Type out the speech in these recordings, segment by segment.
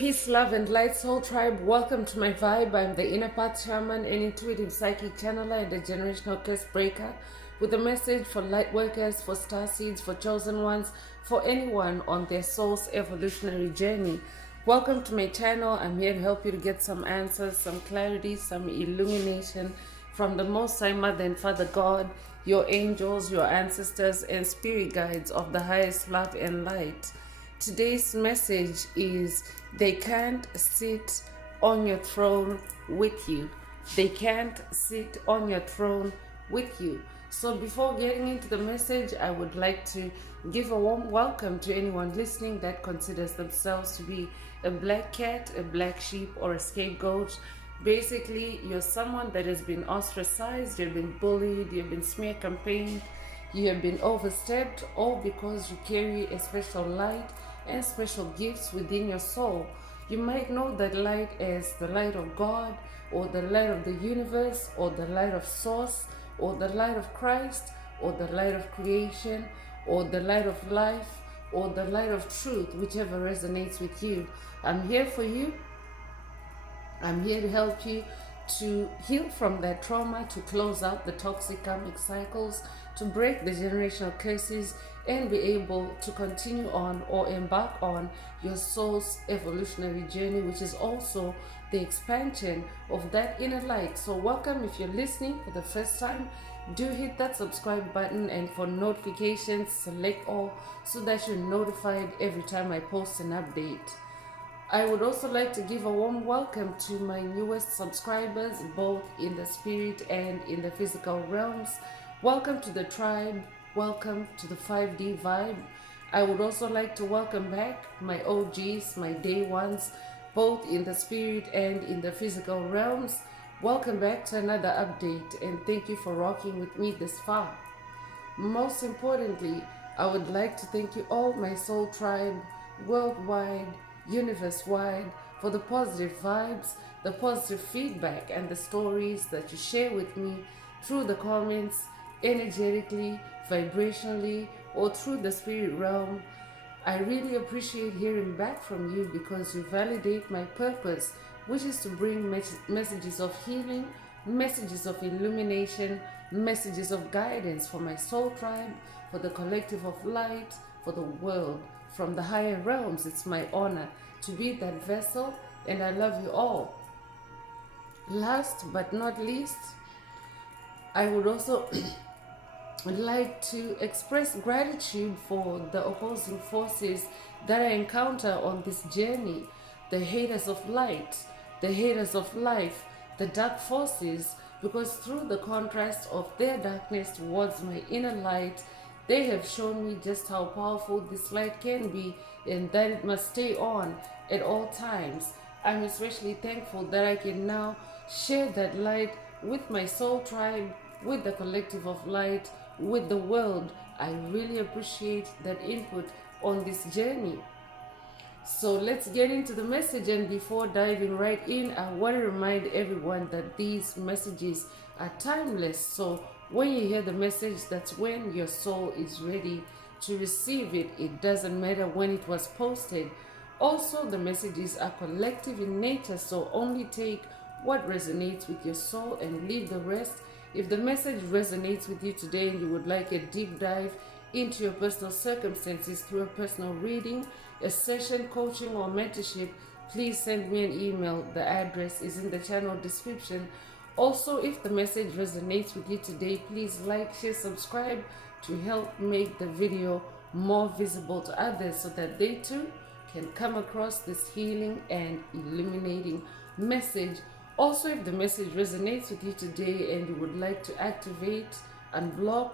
Peace, love, and light, soul tribe. Welcome to my vibe. I'm the inner path shaman, an intuitive psychic channeler, and a generational curse breaker with a message for light workers, for star seeds, for chosen ones, for anyone on their soul's evolutionary journey. Welcome to my channel. I'm here to help you to get some answers, some clarity, some illumination from the Most High Mother and Father God, your angels, your ancestors, and spirit guides of the highest love and light. Today's message is they can't sit on your throne with you. They can't sit on your throne with you. So before getting into the message, I would like to give a warm welcome to anyone listening that considers themselves to be a black cat, a black sheep, or a scapegoat. Basically, you're someone that has been ostracized, you've been bullied, you've been smear campaigned, you have been overstepped, all because you carry a special light and special gifts within your soul. You might know that light as the light of God, or the light of the universe, or the light of source, or the light of Christ, or the light of creation, or the light of life, or the light of truth, whichever resonates with you. I'm here for you. I'm here to help you to heal from that trauma, to close out the toxic karmic cycles, to break the generational curses, and be able to continue on or embark on your soul's evolutionary journey, which is also the expansion of that inner light. So welcome. If you're listening for the first time, do hit that subscribe button, and for notifications, select all so that you're notified every time I post an update. I would also like to give a warm welcome to my newest subscribers, both in the spirit and in the physical realms. Welcome to the tribe. Welcome to the 5D vibe. I would also like to welcome back my OGs, my day ones, both in the spirit and in the physical realms. Welcome back to another update, and thank you for rocking with me this far. Most importantly, I would like to thank you all, my soul tribe, worldwide, universe-wide, for the positive vibes, the positive feedback, and the stories that you share with me through the comments, energetically, vibrationally, or through the spirit realm. I really appreciate hearing back from you because you validate my purpose, which is to bring messages of healing, messages of illumination, messages of guidance for my soul tribe, for the collective of light, for the world. From the higher realms, it's my honor to be that vessel, and I love you all. Last but not least, I would also like to express gratitude for the opposing forces that I encounter on this journey, the haters of light, the haters of life, the dark forces, because through the contrast of their darkness towards my inner light, they have shown me just how powerful this light can be, and that it must stay on at all times. I'm especially thankful that I can now share that light with my soul tribe, with the collective of light, with the world. I really appreciate that input on this journey. So let's get into the message, and before diving right in, I want to remind everyone that these messages are timeless. So when you hear the message, that's when your soul is ready to receive it. It doesn't matter when it was posted. Also, the messages are collective in nature, so only take what resonates with your soul and leave the rest. If the message resonates with you today and you would like a deep dive into your personal circumstances through a personal reading, a session, coaching, or mentorship, please send me an email. The address is in the channel description. Also, if the message resonates with you today, please like, share, subscribe to help make the video more visible to others so that they too can come across this healing and illuminating message. Also, if the message resonates with you today and you would like to activate, unblock,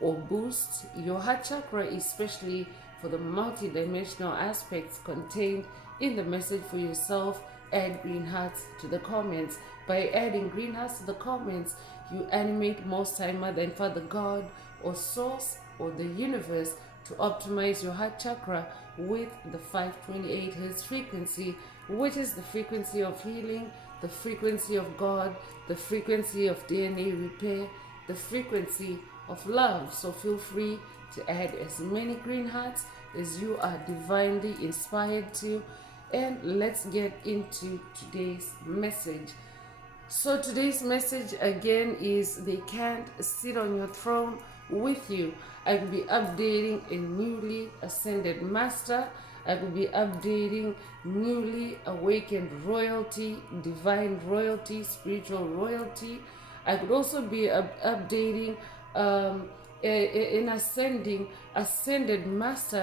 or boost your heart chakra, especially for the multi-dimensional aspects contained in the message for yourself, add green hearts to the comments. By adding green hearts to the comments, you animate Most High Mother and Father God, or Source, or the universe to optimize your heart chakra with the 528 Hz frequency, which is the frequency of healing, the frequency of God, the frequency of DNA repair, the frequency of love. So feel free to add as many green hearts as you are divinely inspired to. And let's get into today's message. So today's message again is they can't sit on your throne with you. I will be updating a newly ascended master. I will be updating newly awakened royalty, divine royalty, spiritual royalty. I could also be updating an ascended master,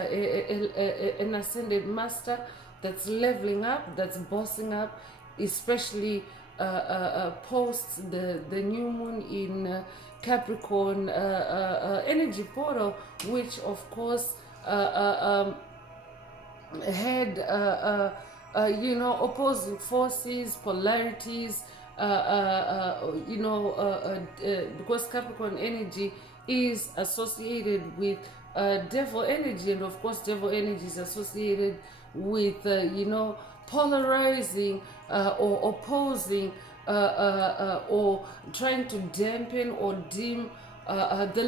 an ascended master that's leveling up, that's bossing up, especially post the new moon in Capricorn energy portal, which of course had opposing forces, polarities, because Capricorn energy is associated with devil energy, and of course devil energy is associated with polarizing or opposing or trying to dampen or dim the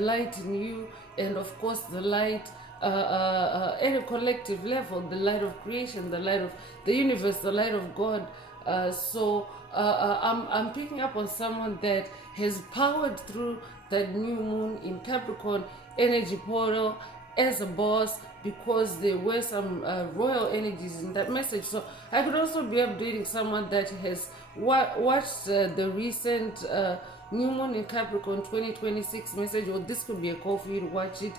light in you, and of course the light at a collective level, the light of creation, the light of the universe, the light of God. I'm picking up on someone that has powered through that new moon in Capricorn energy portal as a boss, because there were some royal energies in that message. So I could also be updating someone that has watched the recent new moon in Capricorn 2026 message, or this could be a call for you to watch it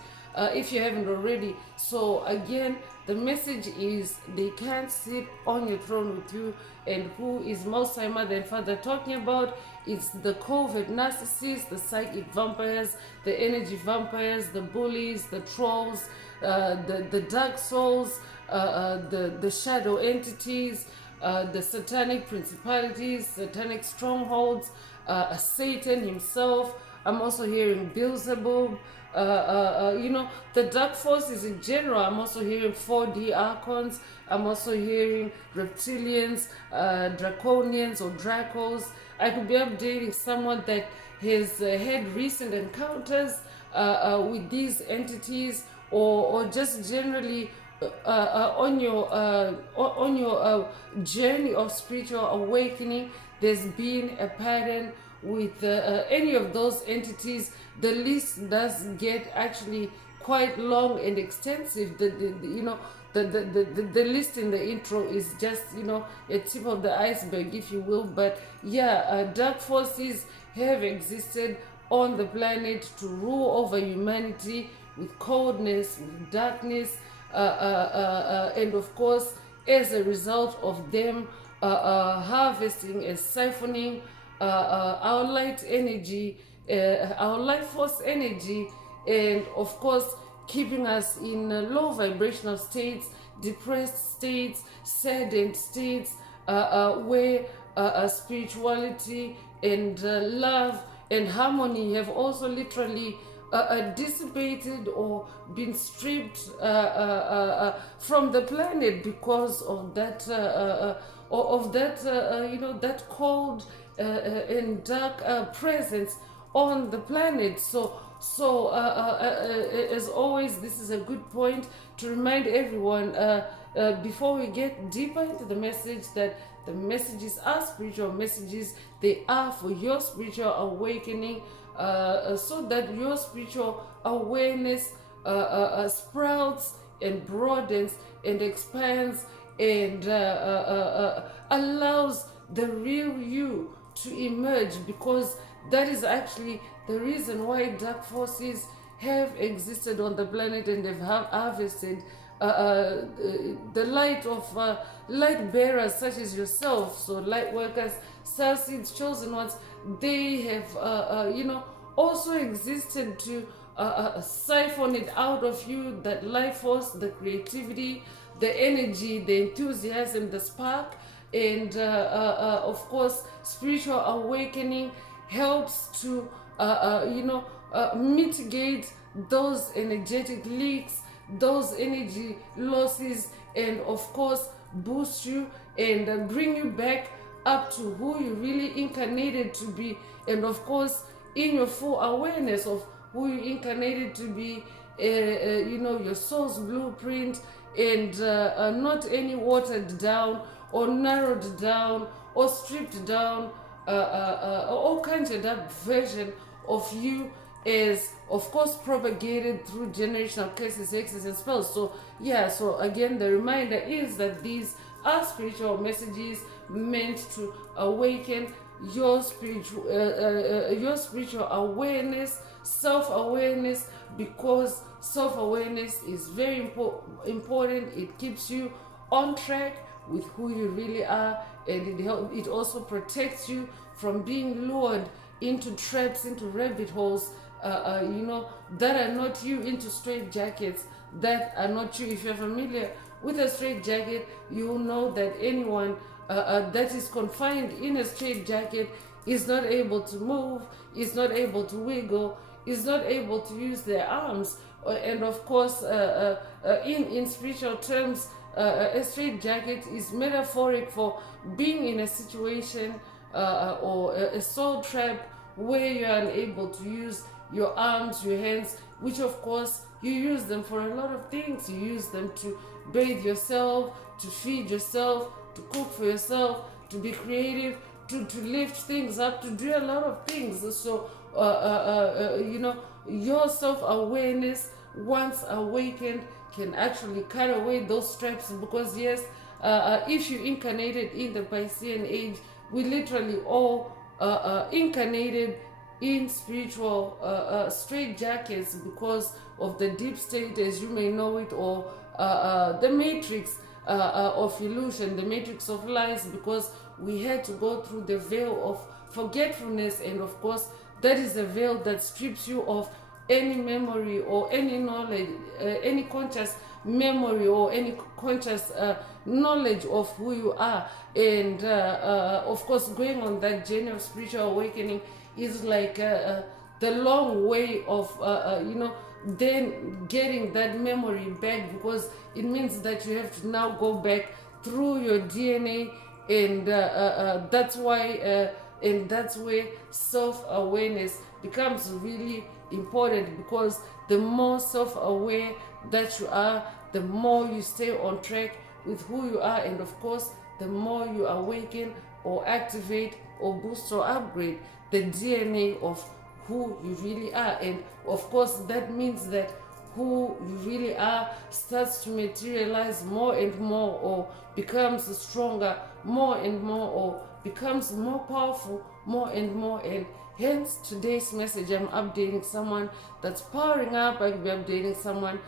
if you haven't already. So again, the message is they can't sit on your throne with you. And who is Most High Mother and Father talking about? It's the covert narcissists, the psychic vampires, the energy vampires, the bullies, the trolls, the dark souls, the shadow entities, the satanic principalities, satanic strongholds, Satan himself. I'm also hearing Beelzebub. The dark forces in general. I'm also hearing 4D archons. I'm also hearing reptilians, draconians or dracos. I could be updating someone that has had recent encounters with these entities, or just generally on your journey of spiritual awakening. There's been a pattern with any of those entities. The list does get actually quite long and extensive. The list in the intro is just a tip of the iceberg, if you will. But yeah, dark forces have existed on the planet to rule over humanity with coldness, with darkness, and of course, as a result of them harvesting and siphoning our light energy, our life force energy, and of course keeping us in low vibrational states, depressed states, saddened states, where spirituality and love and harmony have also literally dissipated or been stripped from the planet because of that that cold and dark presence on the planet. So as always, this is a good point to remind everyone before we get deeper into the message, that the messages are spiritual messages. They are for your spiritual awakening, so that your spiritual awareness sprouts and broadens and expands and allows the real you to emerge, because that is actually the reason why dark forces have existed on the planet and they've harvested the light of light bearers such as yourself. So light workers, star seeds, chosen ones, they have also existed to siphon it out of you, that life force, the creativity, the energy, the enthusiasm, the spark. And of course, spiritual awakening helps to mitigate those energetic leaks, those energy losses, and of course boost you and bring you back up to who you really incarnated to be, and of course in your full awareness of who you incarnated to be, your soul's blueprint, and not any watered down or narrowed down or stripped down, or conjured up version of you is of course propagated through generational curses, hexes, and spells. So yeah, so again the reminder is that these are spiritual messages meant to awaken your spiritual awareness, self-awareness, because self-awareness is very important. It keeps you on track with who you really are, and it also protects you from being lured into traps, into rabbit holes, that are not you, into straight jackets that are not you. If you're familiar with a straight jacket, you know that anyone that is confined in a straight jacket is not able to move, is not able to wiggle, is not able to use their arms. And of course, in spiritual terms, a straight jacket is metaphoric for being in a situation or a soul trap where you are unable to use your arms, your hands, which of course you use them for a lot of things. You use them to bathe yourself, to feed yourself, to cook for yourself, to be creative, to lift things up, to do a lot of things. So, your self-awareness, once awakened, can actually cut away those straps, because yes, if you incarnated in the Piscean age, we literally all incarnated in spiritual straight jackets because of the deep state, as you may know it, or the matrix of illusion, the matrix of lies, because we had to go through the veil of forgetfulness. And of course, that is a veil that strips you of any memory or any knowledge, any conscious memory or any conscious knowledge of who you are. And of course, going on that journey of spiritual awakening is like the long way of then getting that memory back, because it means that you have to now go back through your DNA. And that's why and that's where self-awareness becomes really important, because the more self-aware that you are, the more you stay on track with who you are. And of course, the more you awaken or activate or boost or upgrade the DNA of who you really are. And of course, that means that who you really are starts to materialize more and more, or becomes stronger more and more, or becomes more powerful more and more. And hence today's message, I'm updating someone that's powering up. I'll be updating someone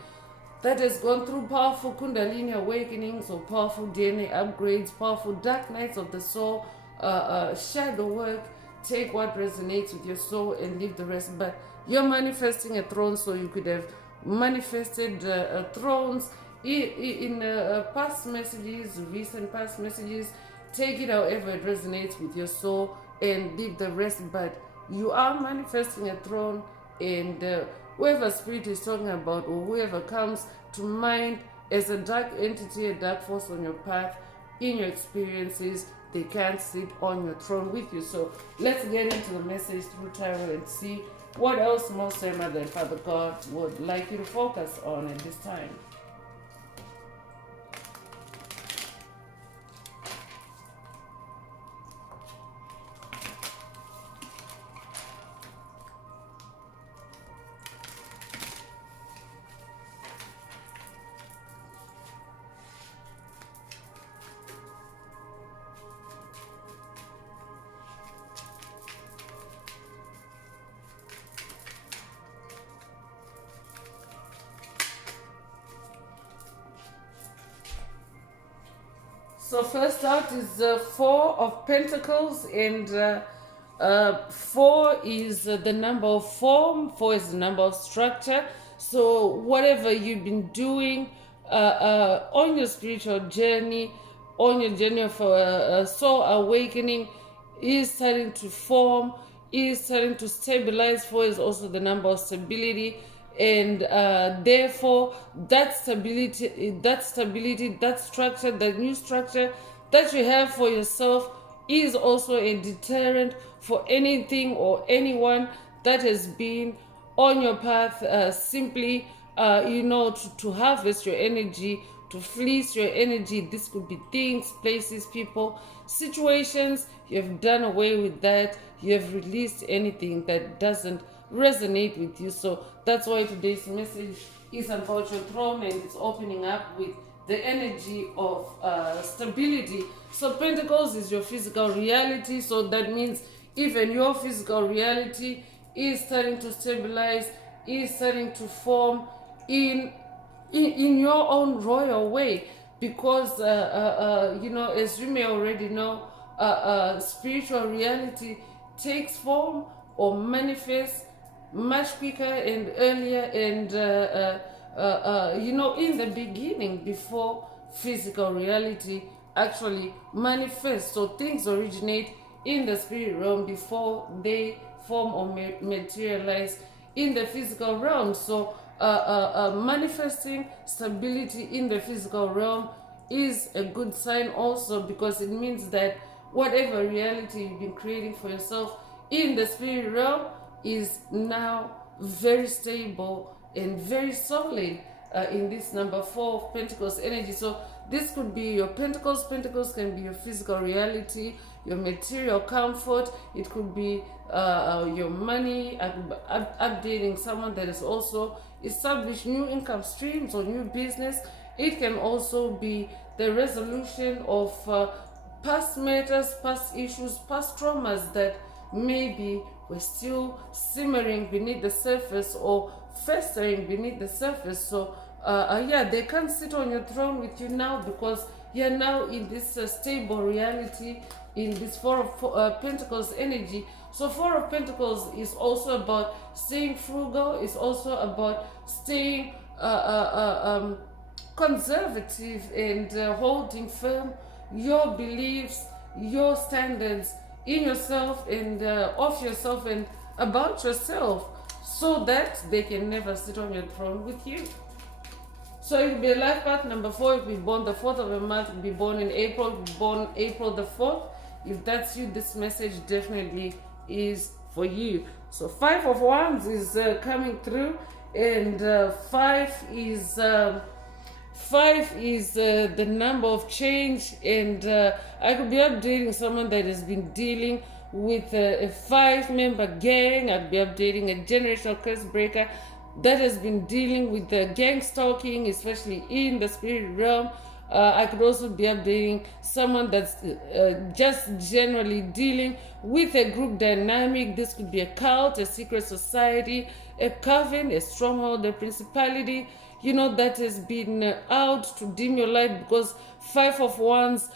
that has gone through powerful Kundalini awakenings, or powerful DNA upgrades, powerful dark nights of the soul, shadow work. Take what resonates with your soul and leave the rest. But you're manifesting a throne, so you could have manifested thrones in past messages, recent past messages. Take it however it resonates with your soul and leave the rest. But you are manifesting a throne, and whoever spirit is talking about, or whoever comes to mind as a dark entity, a dark force on your path, in your experiences, they can't sit on your throne with you. So let's get into the message through tarot and see what else Most High Mother and Father God would like you to focus on at this time. So first out is the Four of Pentacles, and 4 is the number of form, 4 is the number of structure. So whatever you've been doing on your spiritual journey, on your journey of soul awakening, is starting to form, is starting to stabilize. 4 is also the number of stability. And therefore that stability, that structure, that new structure that you have for yourself is also a deterrent for anything or anyone that has been on your path simply to harvest your energy, to fleece your energy. This could be things, places, people, situations. You have done away with that. You have released anything that doesn't resonate with you. So that's why today's message is about your throne, and it's opening up with the energy of stability. So Pentacles is your physical reality. So that means even your physical reality is starting to stabilize, is starting to form in your own royal way, because as you may already know, spiritual reality takes form or manifests much quicker and earlier, and in the beginning, before physical reality actually manifests. So things originate in the spirit realm before they form or materialize in the physical realm. So manifesting stability in the physical realm is a good sign also, because it means that whatever reality you've been creating for yourself in the spirit realm is now very stable and very solid in this number 4 of Pentacles energy. So this could be your Pentacles. Pentacles can be your physical reality, your material comfort. It could be your money, updating someone that has also established new income streams or new business. It can also be the resolution of past matters, past issues, past traumas that maybe we're still simmering beneath the surface or festering beneath the surface. So they can't sit on your throne with you now, because you're now in this stable reality, in this 4 of Pentacles energy. So 4 of Pentacles is also about staying frugal. It's also about staying conservative and holding firm your beliefs, your standards in yourself and of yourself and about yourself, so that they can never sit on your throne with you. So it will be a life path number 4. If you're born the 4th of a month, you'll be born in April, you'll be born April the 4th. If that's you, this message definitely is for you. So 5 of Wands is coming through, and 5 is the number of change, and I could be updating someone that has been dealing with a 5-member gang. I'd be updating a generational curse breaker that has been dealing with the gang stalking, especially in the spirit realm. I could also be updating someone that's just generally dealing with a group dynamic. This could be a cult, a secret society, a coven, a stronghold, a principality, that has been out to dim your light, because 5 of Wands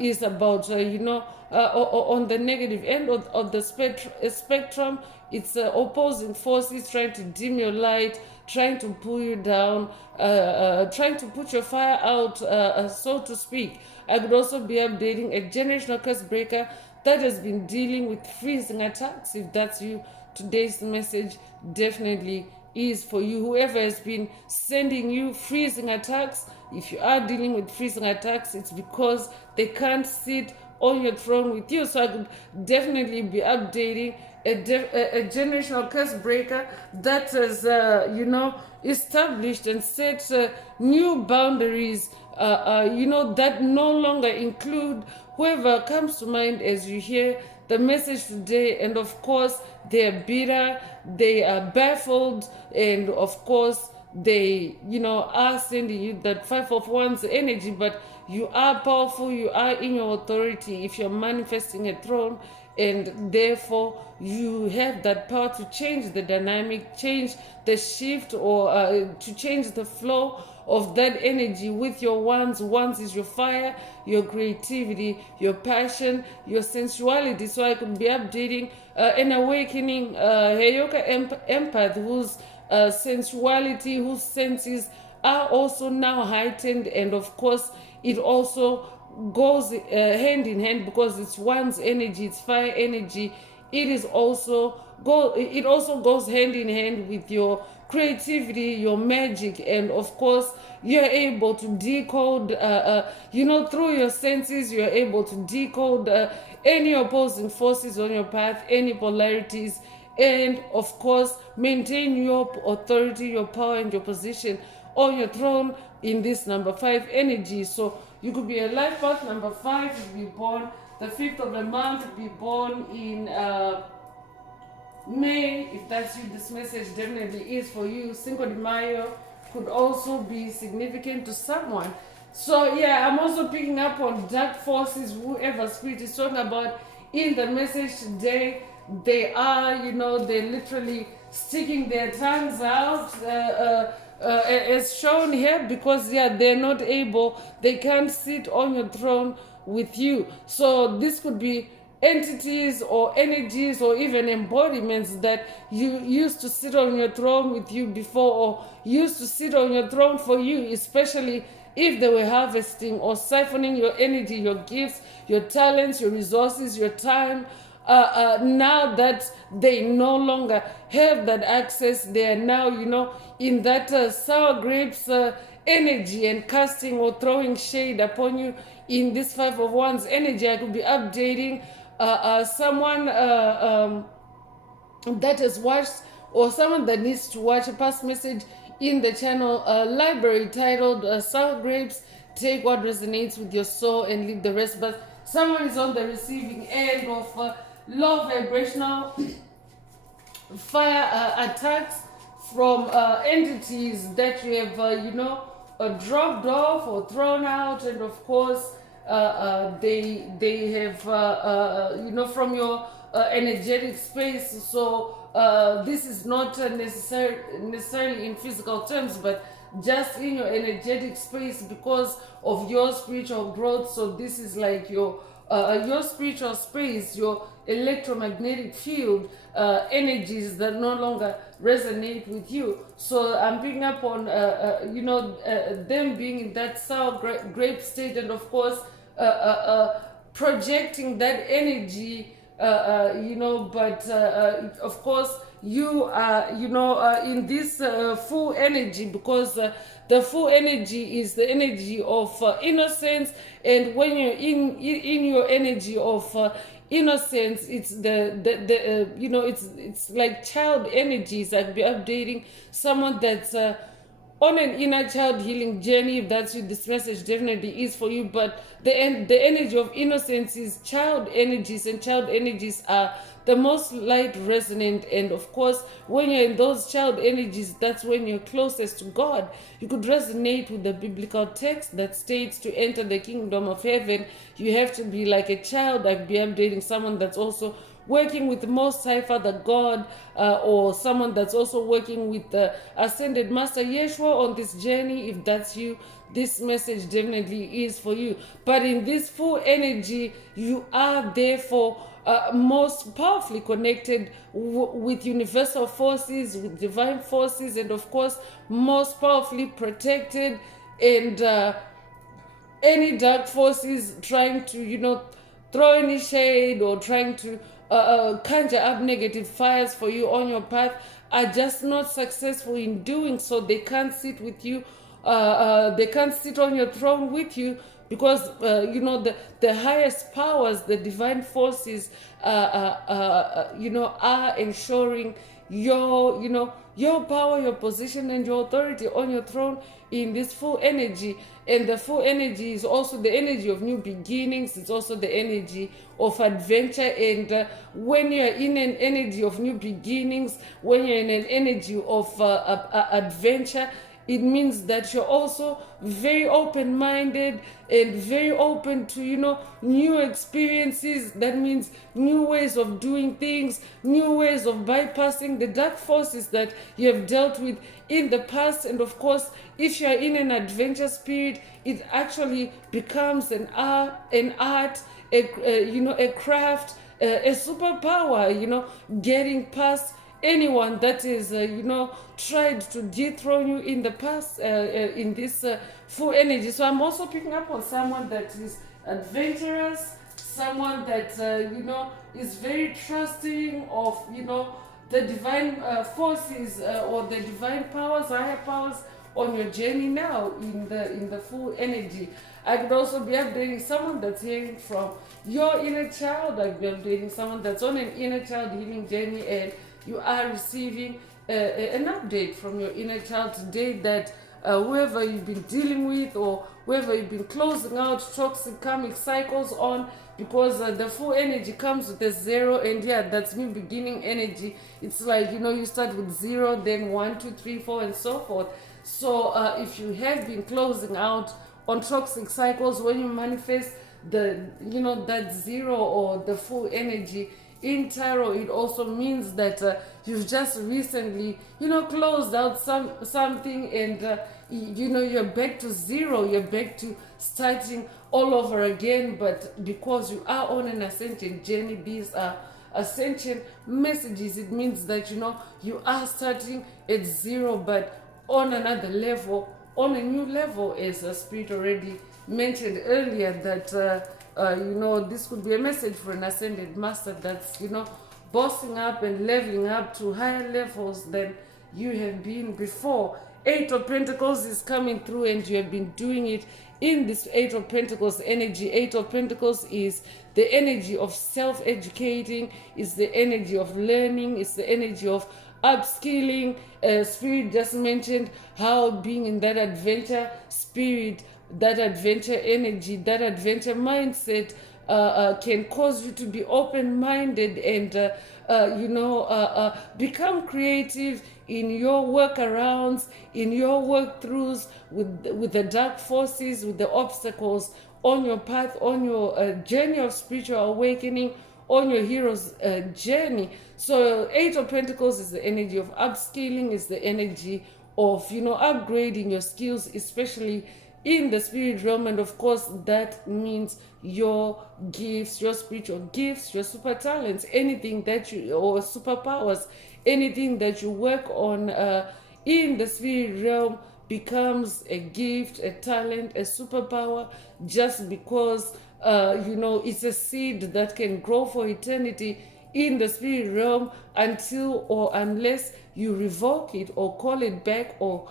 is about, on the negative end of the spectrum. It's opposing forces trying to dim your light, trying to pull you down, trying to put your fire out, so to speak. I could also be updating a generational curse breaker that has been dealing with freezing attacks. If that's you, today's message definitely is for you. Whoever has been sending you freezing attacks, if you are dealing with freezing attacks, it's because they can't sit on your throne with you. So I could definitely be updating a generational curse breaker that has, established and set new boundaries, that no longer include whoever comes to mind as you hear the message today. And of course, they are bitter, they are baffled, and of course, they, are sending you that 5 of Wands energy. But you are powerful, you are in your authority if you're manifesting a throne, and therefore you have that power to change the dynamic, change the shift, or to change the flow of that energy with your Wands. Wands is your fire, your creativity, your passion, your sensuality. So I could be updating an awakening Heyoka empath whose sensuality, whose senses are also now heightened, and of course it also goes hand in hand, because it's Wands energy, it's fire energy. It also goes hand in hand with your creativity, your magic, and of course you're able to decode, through your senses, you're able to decode any opposing forces on your path, any polarities, and of course maintain your authority, your power, and your position on your throne in this number 5 energy. So you could be a life path number 5, you could be born the 5th of the month, be born in May. If that's you, this message definitely is for you. Cinco de Mayo could also be significant to someone. So yeah, I'm also picking up on dark forces, whoever spirit is talking about in the message today. They are, they're literally sticking their tongues out, as shown here, because they're not able, they can't sit on your throne with you. So this could be entities or energies or even embodiments that you used to sit on your throne with you before, or used to sit on your throne for you, especially if they were harvesting or siphoning your energy, your gifts, your talents, your resources, your time. Now that they no longer have that access, they are now, in that sour grapes energy and casting or throwing shade upon you in this 5 of Wands energy. I could be updating someone that has watched, or someone that needs to watch a past message in the channel library titled Sour Grapes. Take what resonates with your soul and leave the rest. But someone is on the receiving end of low vibrational fire attacks from entities that you have, dropped off or thrown out, and of course, they have, from your energetic space. So this is not necessarily in physical terms, but just in your energetic space because of your spiritual growth. So this is like your spiritual space, your electromagnetic field, energies that no longer resonate with you. So I'm picking up on them being in that sour grape state, and of course projecting that energy, but of course you are, in this full energy, because the full energy is the energy of innocence. And when you're in your energy of innocence, it's it's like child energies. I'd be updating someone that's on an inner child healing journey. If that's you, this message definitely is for you. But the energy of innocence is child energies, and child energies are the most light resonant. And of course, when you're in those child energies, that's when you're closest to God. You could resonate with the biblical text that states to enter the kingdom of heaven, you have to be like a child. I'd be updating someone that's also working with the Most High Father God, or someone that's also working with the Ascended Master Yeshua on this journey. If that's you, this message definitely is for you. But in this full energy, you are therefore most powerfully connected with universal forces, with divine forces, and of course, most powerfully protected. And any dark forces trying to, throw any shade or trying to conjure up negative fires for you on your path are just not successful in doing so. They can't sit with you. They can't sit on your throne with you, because the highest powers, the divine forces, are ensuring your power, your position, and your authority on your throne in this full energy. And the full energy is also the energy of new beginnings. It's also the energy of adventure. And when you're in an energy of new beginnings, when you're in an energy of adventure, it means that you're also very open-minded and very open to, new experiences. That means new ways of doing things, new ways of bypassing the dark forces that you have dealt with in the past. And of course, if you're in an adventure spirit, it actually becomes an art, a craft, a superpower, getting past anyone that is, tried to dethrone you in the past, in this full energy. So I'm also picking up on someone that is adventurous, someone that, is very trusting of, the divine forces, or the divine powers, higher powers on your journey now in the full energy. I could also be updating someone that's hearing from your inner child. I could be updating someone that's on an inner child healing journey, and you are receiving an update from your inner child today that whoever you've been dealing with, or whoever you've been closing out toxic karmic cycles on, because the full energy comes with a 0, and yeah, that's new beginning energy. It's like, you start with 0, then 1, 2, 3, 4, and so forth. So if you have been closing out on toxic cycles, when you manifest that 0 or the full energy in tarot, it also means that you've just recently closed out something, and you're back to 0, you're back to starting all over again. But because you are on an ascension journey, these are ascension messages. It means that you are starting at 0, but on another level, on a new level, as Spirit already mentioned earlier, that this could be a message for an ascended master that's bossing up and leveling up to higher levels than you have been before. 8 of Pentacles is coming through, and you have been doing it in this 8 of Pentacles energy. 8 of Pentacles is the energy of self-educating, is the energy of learning, is the energy of upskilling. Spirit just mentioned how being in that adventure spirit, that adventure energy, that adventure mindset can cause you to be open-minded and become creative in your workarounds, in your work-throughs with the dark forces, with the obstacles on your path, on your journey of spiritual awakening, on your hero's journey. So 8 of Pentacles is the energy of upscaling, is the energy of upgrading your skills, especially in the spirit realm. And of course that means your gifts, your spiritual gifts, your super talents, anything that you, or superpowers, anything that you work on in the spirit realm becomes a gift, a talent, a superpower, just because it's a seed that can grow for eternity in the spirit realm, until or unless you revoke it or call it back, or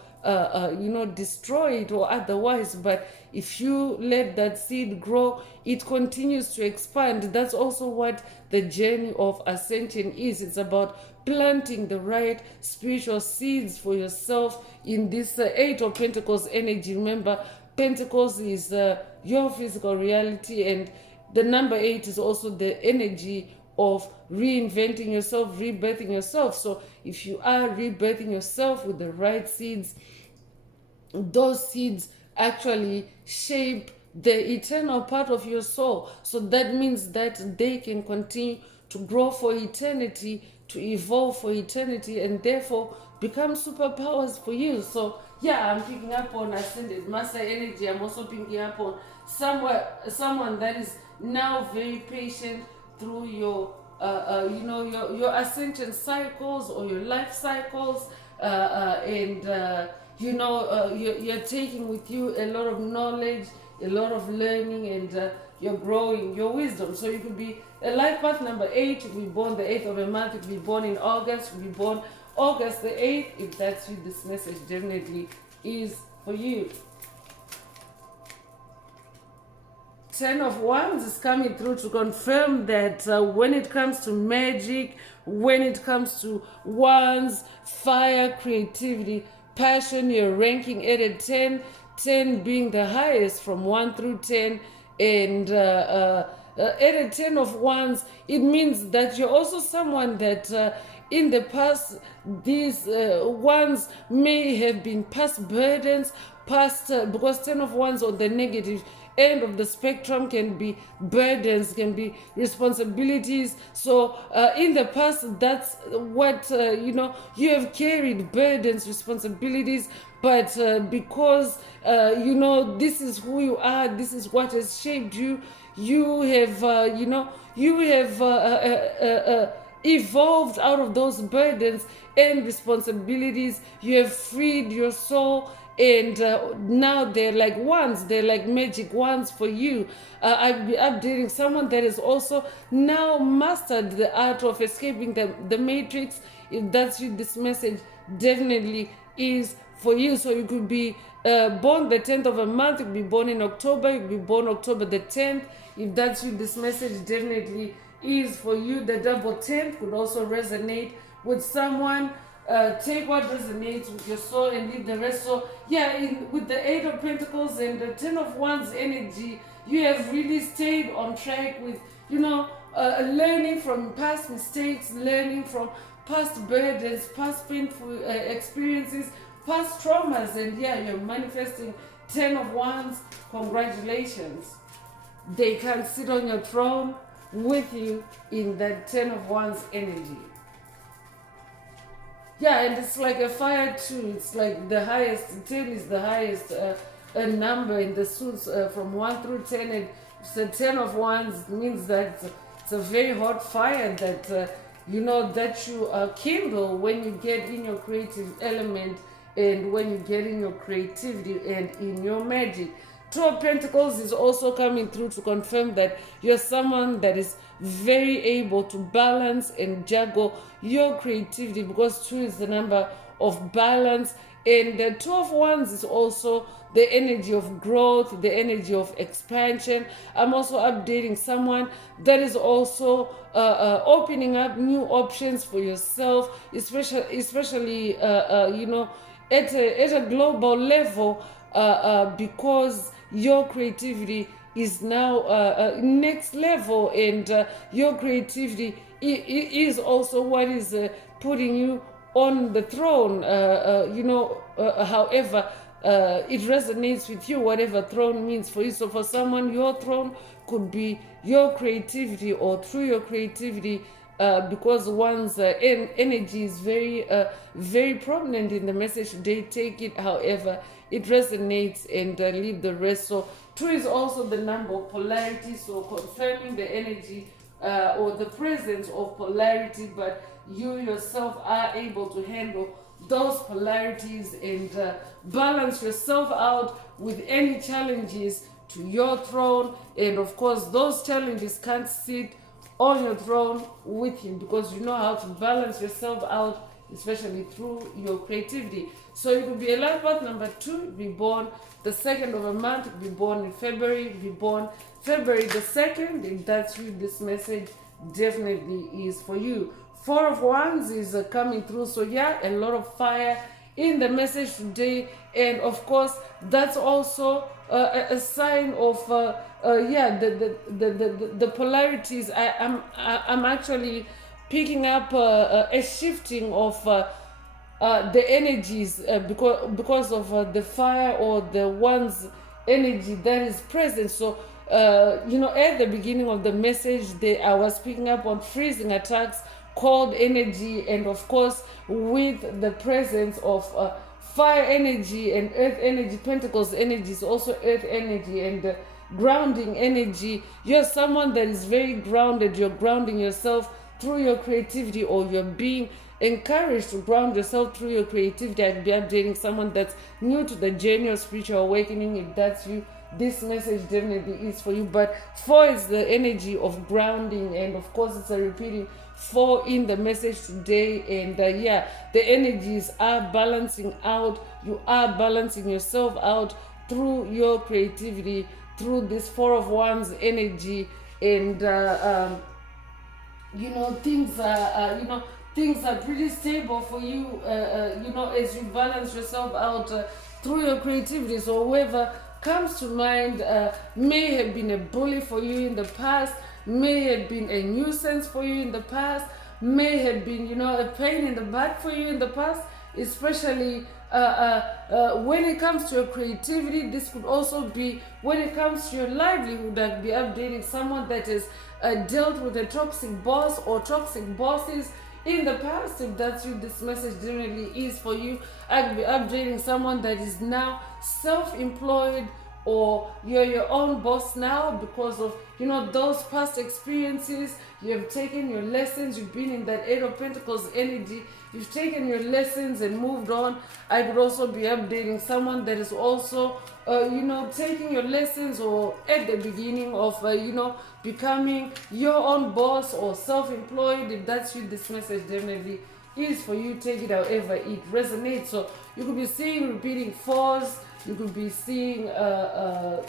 destroy it or otherwise. But if you let that seed grow, it continues to expand. That's also what the journey of ascension is. It's about planting the right spiritual seeds for yourself in this 8 of Pentacles energy. Remember, Pentacles is your physical reality, and the number 8 is also the energy of reinventing yourself, rebirthing yourself. So if you are rebirthing yourself with the right seeds, those seeds actually shape the eternal part of your soul. So that means that they can continue to grow for eternity, to evolve for eternity, and therefore become superpowers for you. So yeah, I'm picking up on ascended master energy. I'm also picking up on someone that is now very patient through your your ascension cycles or your life cycles, you're taking with you a lot of knowledge, a lot of learning, and you're growing your wisdom. So you could be a life path number 8, you could be born the 8th of a month, you could be born in August, you could be born August the 8th. If that's you, this message definitely is for you. 10 of Wands is coming through to confirm that when it comes to magic, when it comes to wands, fire, creativity, passion, you're ranking at a 10, 10 being the highest from 1 through 10. And at a 10 of Wands, it means that you're also someone that in the past, these wands may have been past burdens, past, because 10 of Wands on the negative end of the spectrum can be burdens, can be responsibilities. So in the past, that's what you have carried, burdens, responsibilities. But because this is who you are, this is what has shaped you, you have evolved out of those burdens and responsibilities. You have freed your soul, and now they're like wands, they're like magic wands for you. I'll be updating someone that has also now mastered the art of escaping the matrix. If that's you, this message definitely is for you. So you could be born the 10th of a month, you could be born in October, you could be born October the 10th. If that's you, this message definitely is for you. The double 10th could also resonate with someone. take what resonates with your soul and leave the rest. So yeah, with the 8 of Pentacles and the 10 of Wands energy, you have really stayed on track with, learning from past mistakes, learning from past burdens, past painful experiences, past traumas, and yeah, you're manifesting 10 of Wands. Congratulations. They can sit on your throne with you in that 10 of Wands energy. Yeah, and it's like a fire too. It's like the highest, 10 is the highest number in the suits from 1 through 10. And so 10 of Wands means that it's a very hot fire that, that you kindle when you get in your creative element and when you get in your creativity and in your magic. 2 of Pentacles is also coming through to confirm that you're someone that is very able to balance and juggle your creativity, because 2 is the number of balance, and the 2 of Wands is also the energy of growth, the energy of expansion. I'm also updating someone that is also opening up new options for yourself, especially at a global level, because your creativity is now next level, and your creativity is also what is putting you on the throne. However, it resonates with you, whatever throne means for you. So for someone, your throne could be your creativity, or through your creativity, because one's energy is very prominent in the message today. Take it however it resonates, and leave the rest. So 2 is also the number of polarity, so confirming the energy or the presence of polarity, but you yourself are able to handle those polarities and balance yourself out with any challenges to your throne. And of course, those challenges can't sit on your throne with you, because you know how to balance yourself out, especially through your creativity. So you could be a life path number 2, be born the 2nd of a month, be born in February, be born February the 2nd. If that's you, this message definitely is for you. 4 of Wands is coming through. So yeah, a lot of fire in the message today. And of course, that's also a sign of the polarities. I'm actually picking up a shifting of the energies because of the fire or the one's energy that is present. So at the beginning of the message, I was picking up on freezing attacks, cold energy, and of course with the presence of fire energy and earth energy. Pentacles energy is also earth energy and grounding energy. You're someone that is very grounded. You're grounding yourself through your creativity, or you're being encouraged to ground yourself through your creativity. I'd be updating someone that's new to the journey of spiritual awakening. If that's you, this message definitely is for you. But 4 is the energy of grounding, and of course it's a repeating 4 in the message today. And the energies are balancing out. You are balancing yourself out through your creativity, through this 4 of Wands energy. And things are pretty stable for you, as you balance yourself out through your creativity. So whoever comes to mind may have been a bully for you in the past, may have been a nuisance for you in the past, may have been, a pain in the butt for you in the past, especially when it comes to your creativity. This could also be when it comes to your livelihood. I'd be updating someone that has dealt with a toxic boss or toxic bosses in the past. If that's you, this message generally is for you. I'd be updating someone that is now self-employed, or you're your own boss now because of those past experiences. You have taken your lessons. You've been in that 8 of Pentacles energy. You've taken your lessons and moved on. I could also be updating someone that is also taking your lessons, or at the beginning of becoming your own boss or self-employed. If that's you, this message definitely is for you. Take it however it resonates. So you could be seeing repeating 4s. You could be seeing the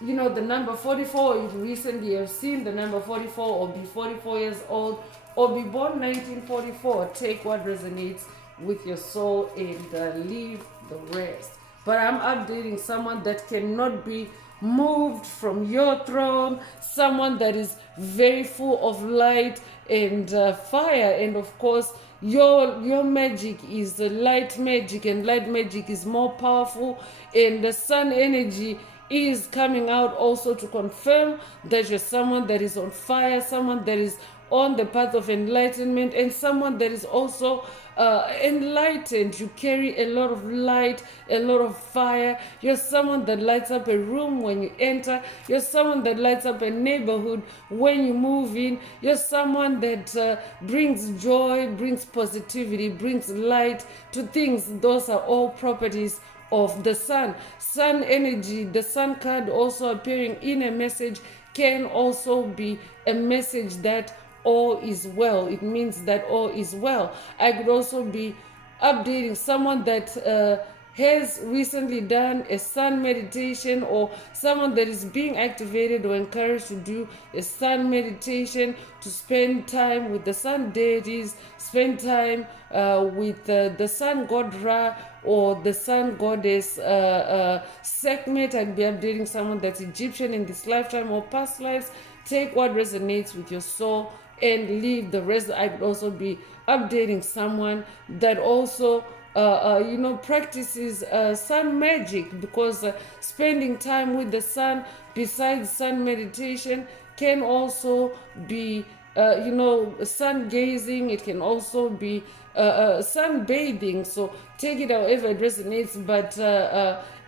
number 44. You recently have seen the number 44, or be 44 years old, or be born 1944. Take what resonates with your soul and leave the rest. But I'm updating someone that cannot be moved from your throne, someone that is very full of light and fire. And of course, your magic is light magic, and light magic is more powerful. And the sun energy is coming out also to confirm that you're someone that is on fire, someone that is on the path of enlightenment, and someone that is also enlightened. You carry a lot of light, a lot of fire. You're someone that lights up a room when you enter. You're someone that lights up a neighborhood when you move in. You're someone that brings joy, brings positivity, brings light to things. Those are all properties of the sun. Sun energy, the sun card also appearing in a message, can also be a message that all is well. It means that all is well. I could also be updating someone that has recently done a sun meditation, or someone that is being activated or encouraged to do a sun meditation, to spend time with the sun deities, spend time with the sun god Ra or the sun goddess Sekhmet. I'd be updating someone that's Egyptian in this lifetime or past lives. Take what resonates with your soul and leave the rest. I could also be updating someone that also practices sun magic, because spending time with the sun besides sun meditation can also be sun gazing. It can also be sun bathing. So take it however it resonates. But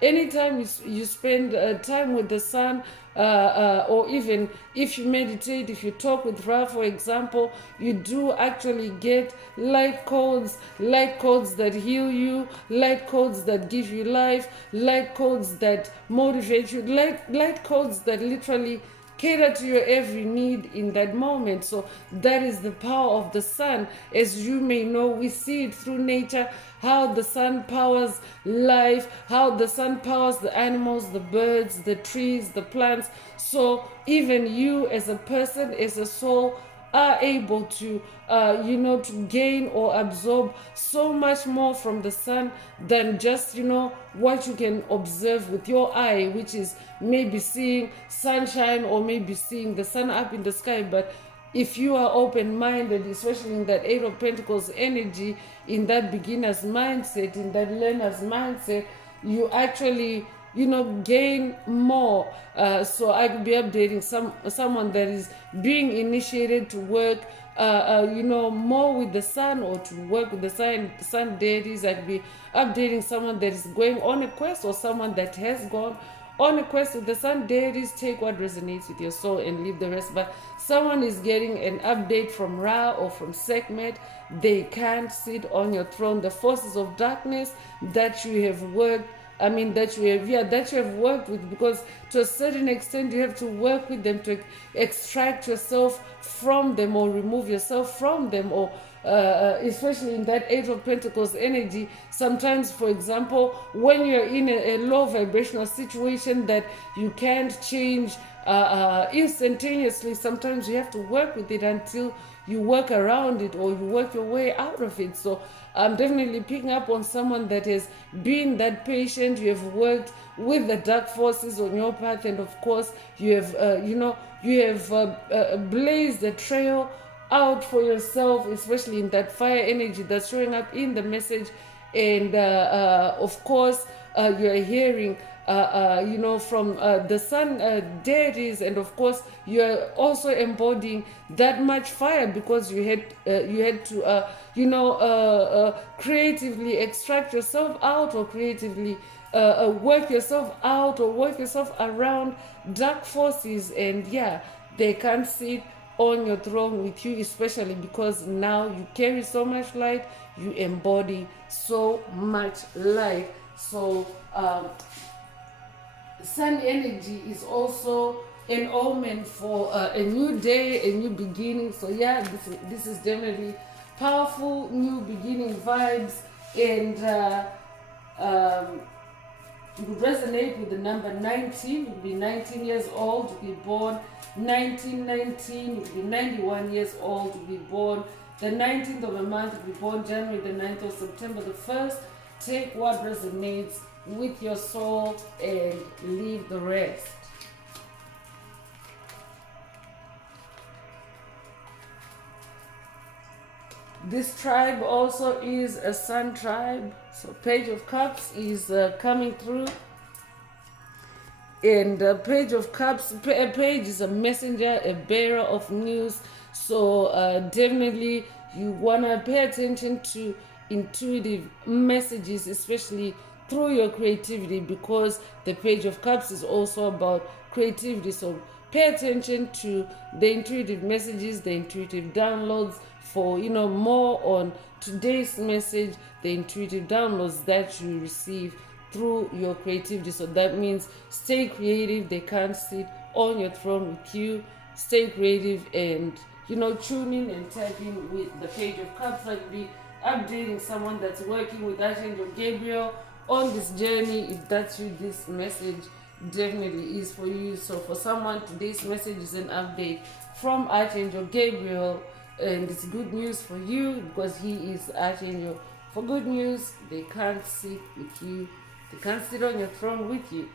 anytime you spend time with the sun, or even if you meditate, if you talk with Ra, for example, you do actually get light codes that heal you, light codes that give you life, light codes that motivate you, light codes that literally cater to your every need in that moment. So that is the power of the sun. As you may know, we see it through nature, how the sun powers life, how the sun powers the animals, the birds, the trees, the plants. So even you as a person, as a soul, are able to to gain or absorb so much more from the sun than just what you can observe with your eye, which is maybe seeing sunshine or maybe seeing the sun up in the sky. But if you are open-minded, especially in that Eight of Pentacles energy, in that beginner's mindset, in that learner's mindset, you actually gain more. So I could be updating someone that is being initiated to work more with the sun, or to work with the sun deities. I could be updating someone that is going on a quest, or someone that has gone on a quest with the sun deities. Take what resonates with your soul and leave the rest. But someone is getting an update from Ra or from Sekhmet. They can't sit on your throne. The forces of darkness that you have worked, that you have worked with, because to a certain extent you have to work with them to extract yourself from them, or remove yourself from them, or especially in that Eight of Pentacles energy. Sometimes, for example, when you're in a low vibrational situation that you can't change instantaneously, sometimes you have to work with it until you work around it, or you work your way out of it. So I'm definitely picking up on someone that has been that patient. You have worked with the dark forces on your path, and of course you have blazed a trail out for yourself, especially in that fire energy that's showing up in the message. And of course you're hearing from the sun deities, and of course you are also embodying that much fire, because you had to creatively extract yourself out, or creatively work yourself out, or work yourself around dark forces. And they can't sit on your throne with you, especially because now you carry so much light, you embody so much light. So sun energy is also an omen for a new day, a new beginning. So this is definitely powerful new beginning vibes. And you would resonate with the number 19. You would be 19 years old to be born 1919. You would be 91 years old to be born The 19th of a month, if you're born January the 9th or September the 1st, take what resonates with your soul and leave the rest. This tribe also is a sun tribe. So Page of Cups is coming through. And Page of Cups, a page is a messenger, a bearer of news. So definitely you want to pay attention to intuitive messages, especially through your creativity, because the Page of Cups is also about creativity. So pay attention to the intuitive messages, the intuitive downloads. For more on today's message, the intuitive downloads that you receive through your creativity. So that means stay creative. They can't sit on your throne with you. Stay creative and tune in and tap in with the Page of Cups. Like be updating someone that's working with Archangel Gabriel on this journey. If that's you, this message definitely is for you. So for someone, today's message is an update from Archangel Gabriel. And it's good news for you because he is Archangel. For good news, they can't sit with you. They can't sit on your throne with you.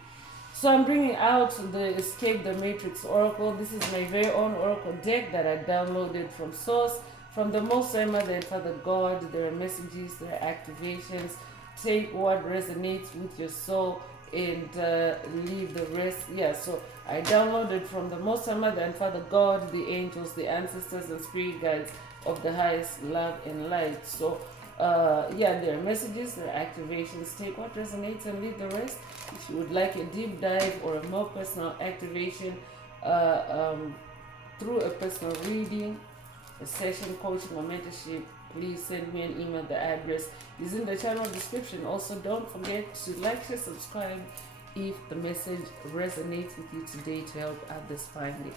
So I'm bringing out the Escape the Matrix Oracle. This is my very own Oracle deck that I downloaded from Source. From the Most High Mother and Father God, there are messages, there are activations. Take what resonates with your soul and leave the rest. Yeah, so I downloaded from the Most High Mother and Father God, the angels, the ancestors, and spirit guides of the highest love and light. So, there are messages, there are activations. Take what resonates and leave the rest. If you would like a deep dive or a more personal activation through a personal reading, a session, coaching, or mentorship, please send me an email. The address is in the channel description. Also, don't forget to like, share, subscribe if the message resonates with you today to help others find it.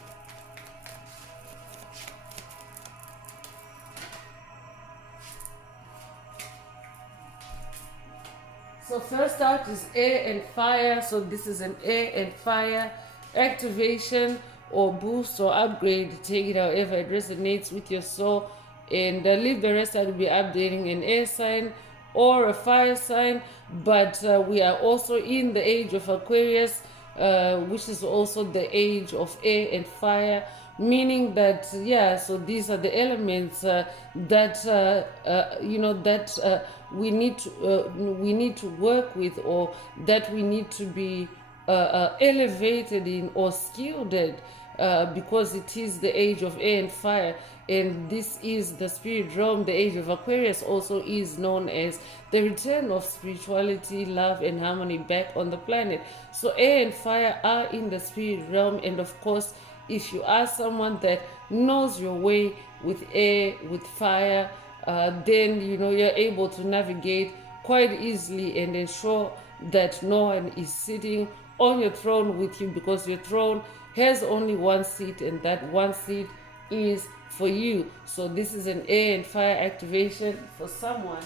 So first out is air and fire. So this is an air and fire activation or boost or upgrade. Take it however it resonates with your soul. And leave the rest. I will be updating an air sign or a fire sign. But we are also in the age of Aquarius, which is also the age of air and fire. Meaning that so these are the elements that we need to work with, or that we need to be elevated in or skilled at. Because it is the age of air and fire, and this is the spirit realm. The age of Aquarius also is known as the return of spirituality, love, and harmony back on the planet. So air and fire are in the spirit realm, and of course, if you are someone that knows your way with air, with fire, then you're able to navigate quite easily and ensure that no one is sitting on your throne with you, because your throne has only one seat, and that one seat is for you. So this is an air and fire activation for someone.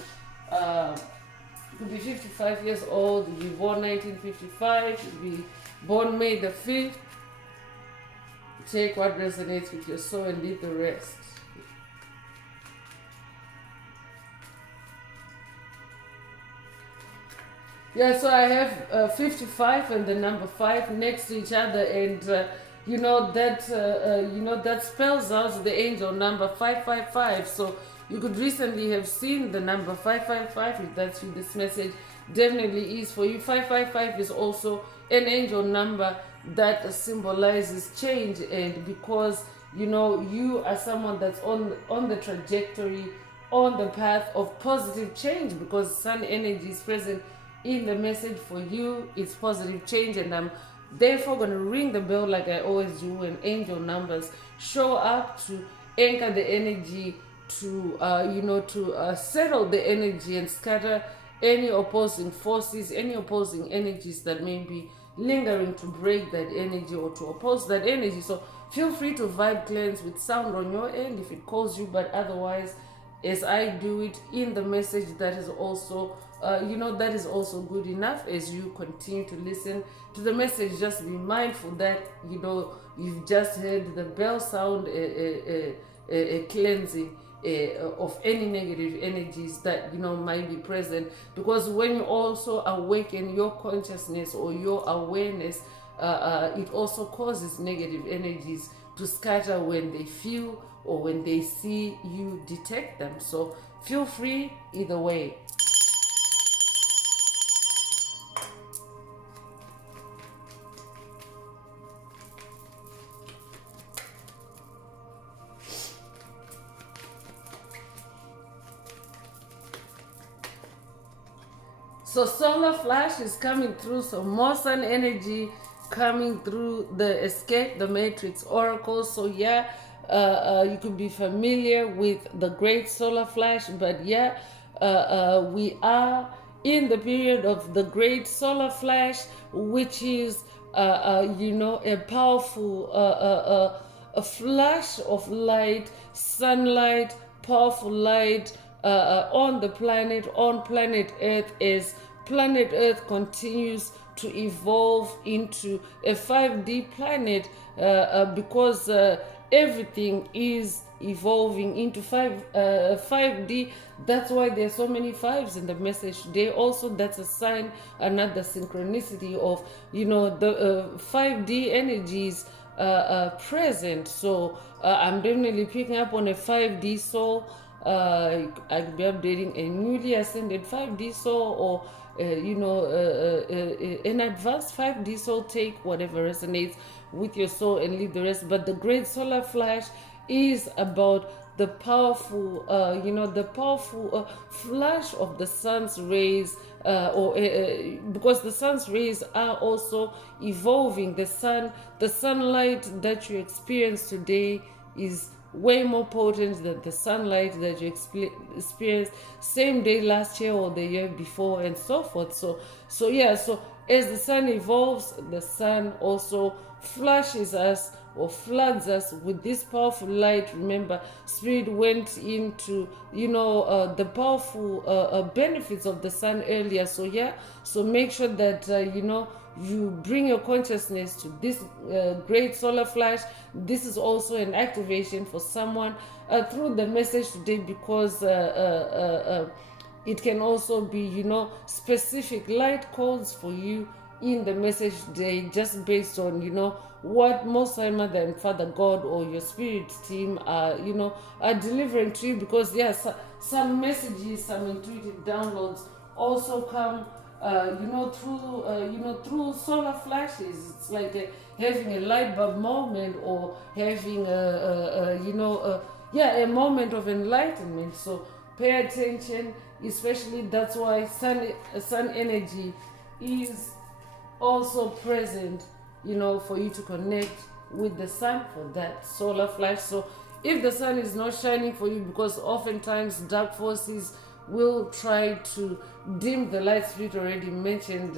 You could be 55 years old, you be born 1955, you be born May the 5th. Take what resonates with your soul and leave the rest. Yeah, so I have 55 and the number 5 next to each other, and that spells out the angel number 555. So you could recently have seen the number 555. If that's you, this message definitely is for you. 555 is also an angel number that symbolizes change, and because you are someone that's on the trajectory, on the path of positive change, because sun energy is present in the message for you. It's positive change, and I'm therefore going to ring the bell like I always do when angel numbers show up, to anchor the energy, to settle the energy and scatter any opposing forces, any opposing energies that may be lingering, to break that energy or to oppose that energy. So feel free to vibe cleanse with sound on your end if it calls you, but otherwise, as I do it in the message, that is also that is also good enough. As you continue to listen to the message, just be mindful that you've just heard the bell sound, a cleansing of any negative energies that might be present. Because when you also awaken your consciousness or your awareness, it also causes negative energies to scatter when they feel or when they see you detect them. So feel free either way. So solar flash is coming through, so more sun energy coming through the Escape the Matrix Oracle. So yeah, you could be familiar with the great solar flash, but yeah, we are in the period of the great solar flash, which is a powerful a flash of light, sunlight, powerful light on the planet, on planet Earth, as planet Earth continues to evolve into a 5D planet, because everything is evolving into 5D. That's why there's so many fives in the message today. Also, that's a sign, another synchronicity of the 5D energies present. So I'm definitely picking up on a 5D soul. I could be updating a newly ascended 5D soul, or an advanced 5D soul. Take whatever resonates with your soul and leave the rest. But the great solar flash is about the powerful flash of the sun's rays, because the sun's rays are also evolving. The sunlight that you experience today is way more potent than the sunlight that you experienced same day last year or the year before, and so forth. So as the sun evolves, the sun also flashes us or floods us with this powerful light. Remember, Spirit went into the powerful benefits of the sun earlier. So make sure that you bring your consciousness to this great solar flash. This is also an activation for someone through the message today, because it can also be specific light codes for you in the message today, just based on what Most High Mother and Father God or your spirit team are delivering to you. Because some messages, some intuitive downloads also come through solar flashes. It's like having a light bulb moment, or having a moment of enlightenment. So pay attention, especially that's why sun energy is also present, for you to connect with the sun for that solar flash. So if the sun is not shining for you, because oftentimes dark forces will try to dim the light. Spirit already mentioned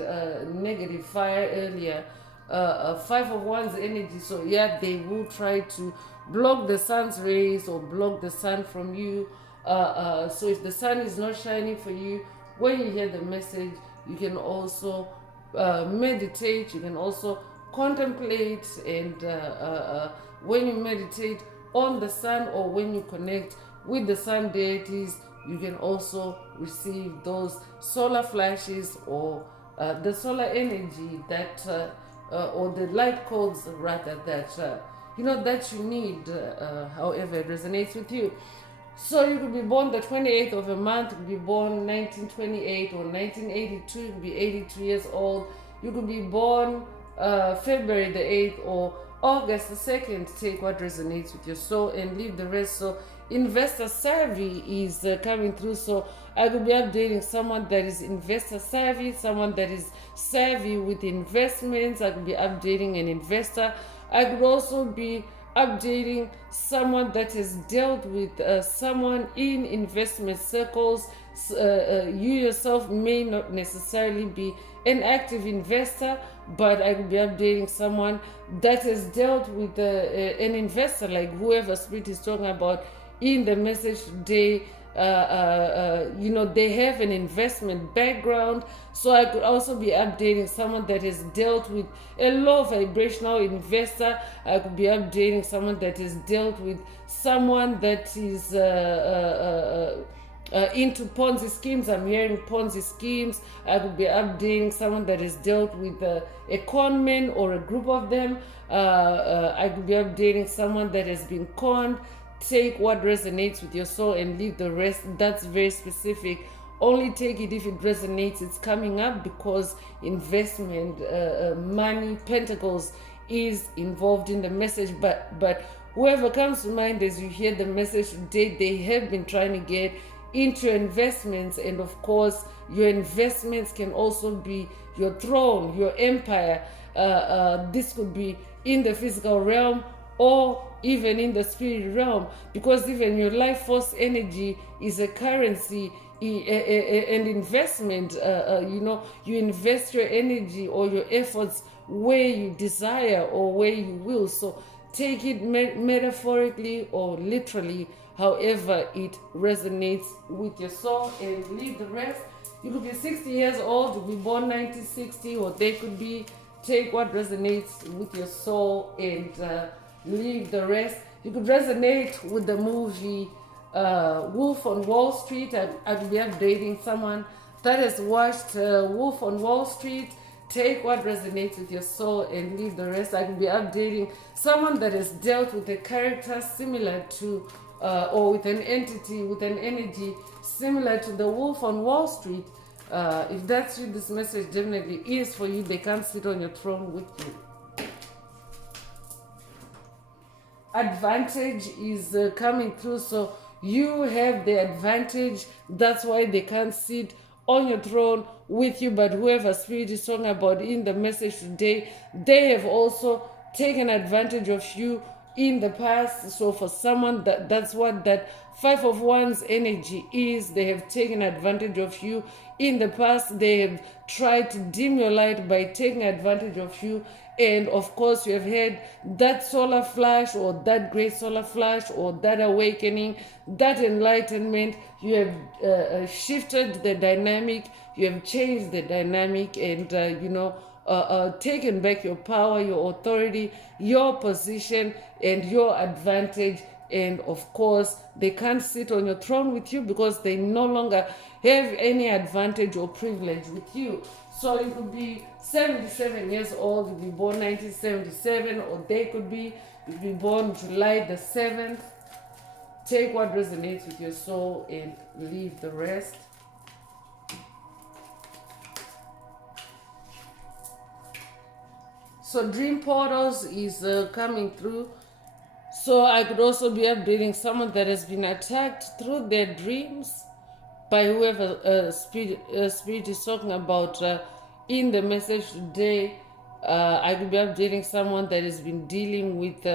negative fire earlier, 5 of Wands energy. So they will try to block the sun's rays or block the sun from you. So if the sun is not shining for you, when you hear the message, you can also meditate. You can also contemplate, and when you meditate on the sun, or when you connect with the sun deities, you can also receive those solar flashes, or the solar energy that or the light codes rather, that that you need, however it resonates with you. So you could be born the 28th of a month, you could be born 1928 or 1982, you could be 82 years old. You could be born February the 8th or August the 2nd. Take what resonates with your soul and leave the rest. So investor savvy is coming through. So I could be updating someone that is investor savvy, someone that is savvy with investments. I could be updating an investor. I could also be updating someone that has dealt with someone in investment circles. You yourself may not necessarily be an active investor, but I could be updating someone that has dealt with an investor, like whoever Spirit is talking about in the message today. they have an investment background. So I could also be updating someone that has dealt with a low vibrational investor. I could be updating someone that has dealt with someone that is into Ponzi schemes. I'm hearing Ponzi schemes. I could be updating someone that has dealt with a con man or a group of them. I could be updating someone that has been conned. Take what resonates with your soul and leave the rest. That's very specific. Only take it if it resonates. It's coming up because investment, money, pentacles is involved in the message. But whoever comes to mind as you hear the message today, they have been trying to get into your investments. And of course, your investments can also be your throne, your empire. This could be in the physical realm or even in the spirit realm, because even your life force energy is a currency and investment. You invest your energy or your efforts where you desire or where you will. So take it metaphorically or literally, however it resonates with your soul, and leave the rest. You could be 60 years old, you could be born 1960, or they could be, take what resonates with your soul and leave the rest. You could resonate with the movie Wolf on Wall Street. I could be updating someone that has watched Wolf on Wall Street. Take what resonates with your soul and leave the rest. I could be updating someone that has dealt with a character similar to or with an entity, with an energy similar to the Wolf on Wall Street. If that's you, this message definitely is for you. They can't sit on your throne with you. Advantage is coming through, so you have the advantage. That's why they can't sit on your throne with you. But whoever spirit is talking about in the message today, they have also taken advantage of you in the past. So for someone, that's what that Five of Wands energy is. They have taken advantage of you in the past. They have tried to dim your light by taking advantage of you. And of course, you have had that solar flash or that great solar flash or that awakening, that enlightenment. You have shifted the dynamic. You have changed the dynamic and, taken back your power, your authority, your position, and your advantage. And of course, they can't sit on your throne with you because they no longer have any advantage or privilege with you. So you could be 77 years old, you could be born 1977, or they could be born July the 7th. Take what resonates with your soul and leave the rest. So dream portals is coming through. So I could also be updating someone that has been attacked through their dreams by whoever spirit is talking about in the message today. I could be updating someone that has been dealing with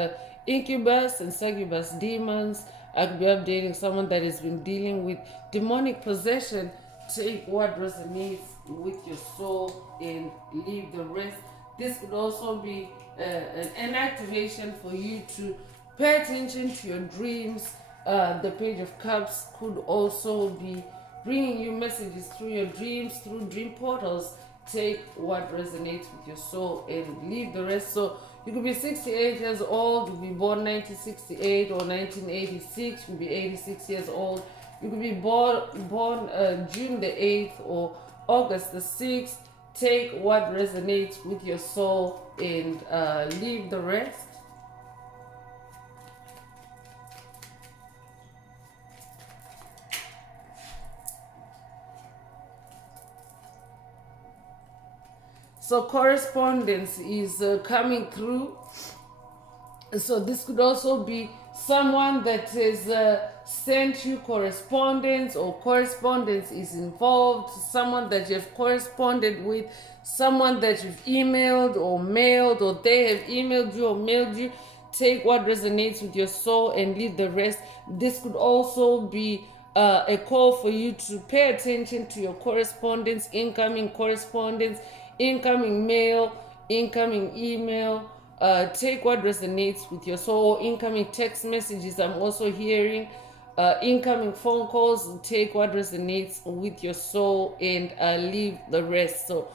incubus and succubus demons. I could be updating someone that has been dealing with demonic possession. Take what resonates with your soul and leave the rest. This could also be an activation for you to pay attention to your dreams. The Page of Cups could also be bringing you messages through your dreams, through dream portals. Take what resonates with your soul and leave the rest. So you could be 68 years old, you could be born 1968 or 1986, you could be 86 years old. You could be born June the 8th or August the 6th. Take what resonates with your soul and leave the rest. So correspondence is coming through. So this could also be someone that has sent you correspondence, or correspondence is involved, someone that you've corresponded with, someone that you've emailed or mailed, or they have emailed you or mailed you. Take what resonates with your soul and leave the rest. This could also be a call for you to pay attention to your correspondence, incoming mail, incoming email. Take what resonates with your soul. Incoming text messages, I'm also hearing. incoming phone calls. Take what resonates with your soul and leave the rest. So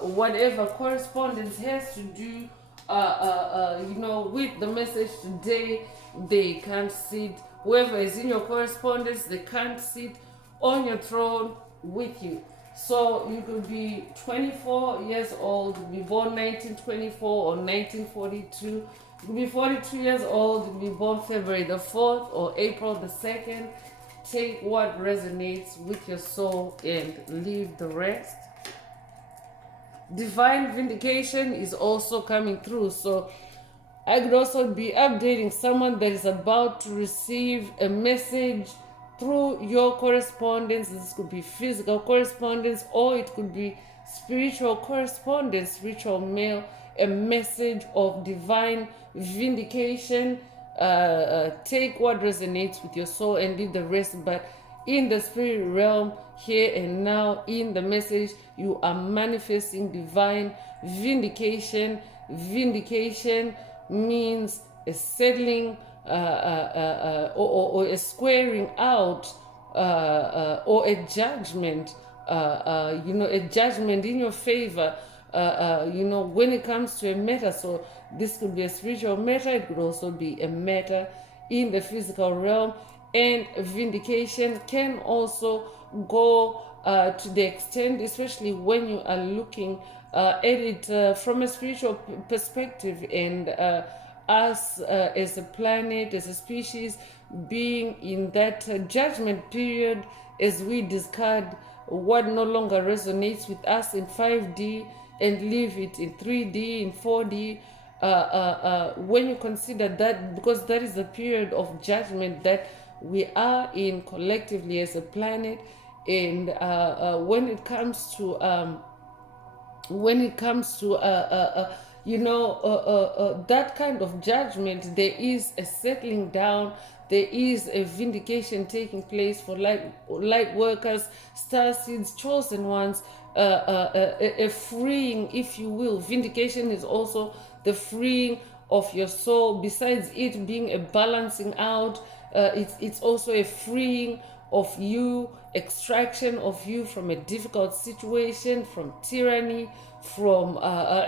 whatever correspondence has to do with the message today, they can't sit. Whoever is in your correspondence, they can't sit on your throne with you. So you could be 24 years old, be born 1924 or 1942. You could be 42 years old, be born February the 4th or April the 2nd. Take what resonates with your soul and leave the rest. Divine vindication is also coming through. So I could also be updating someone that is about to receive a message through your correspondence. This could be physical correspondence, or it could be spiritual correspondence, spiritual mail, a message of divine vindication. Take what resonates with your soul and leave the rest. But in the spirit realm, here and now, in the message, you are manifesting divine vindication. Vindication means a settling or a squaring out or a judgment, a judgment in your favor, when it comes to a matter. So this could be a spiritual matter, it could also be a matter in the physical realm. And vindication can also go to the extent, especially when you are looking at it from a spiritual perspective, and us as a planet, as a species, being in that judgment period, as we discard what no longer resonates with us in 5D and leave it in 3D, in 4D. When you consider that, because that is the period of judgment that we are in collectively as a planet, and when it comes to that kind of judgment, there is a settling down, there is a vindication taking place for light workers, star seeds, chosen ones, a freeing, if you will. Vindication is also the freeing of your soul. Besides it being a balancing out, it's also a freeing of you, extraction of you from a difficult situation, from tyranny, from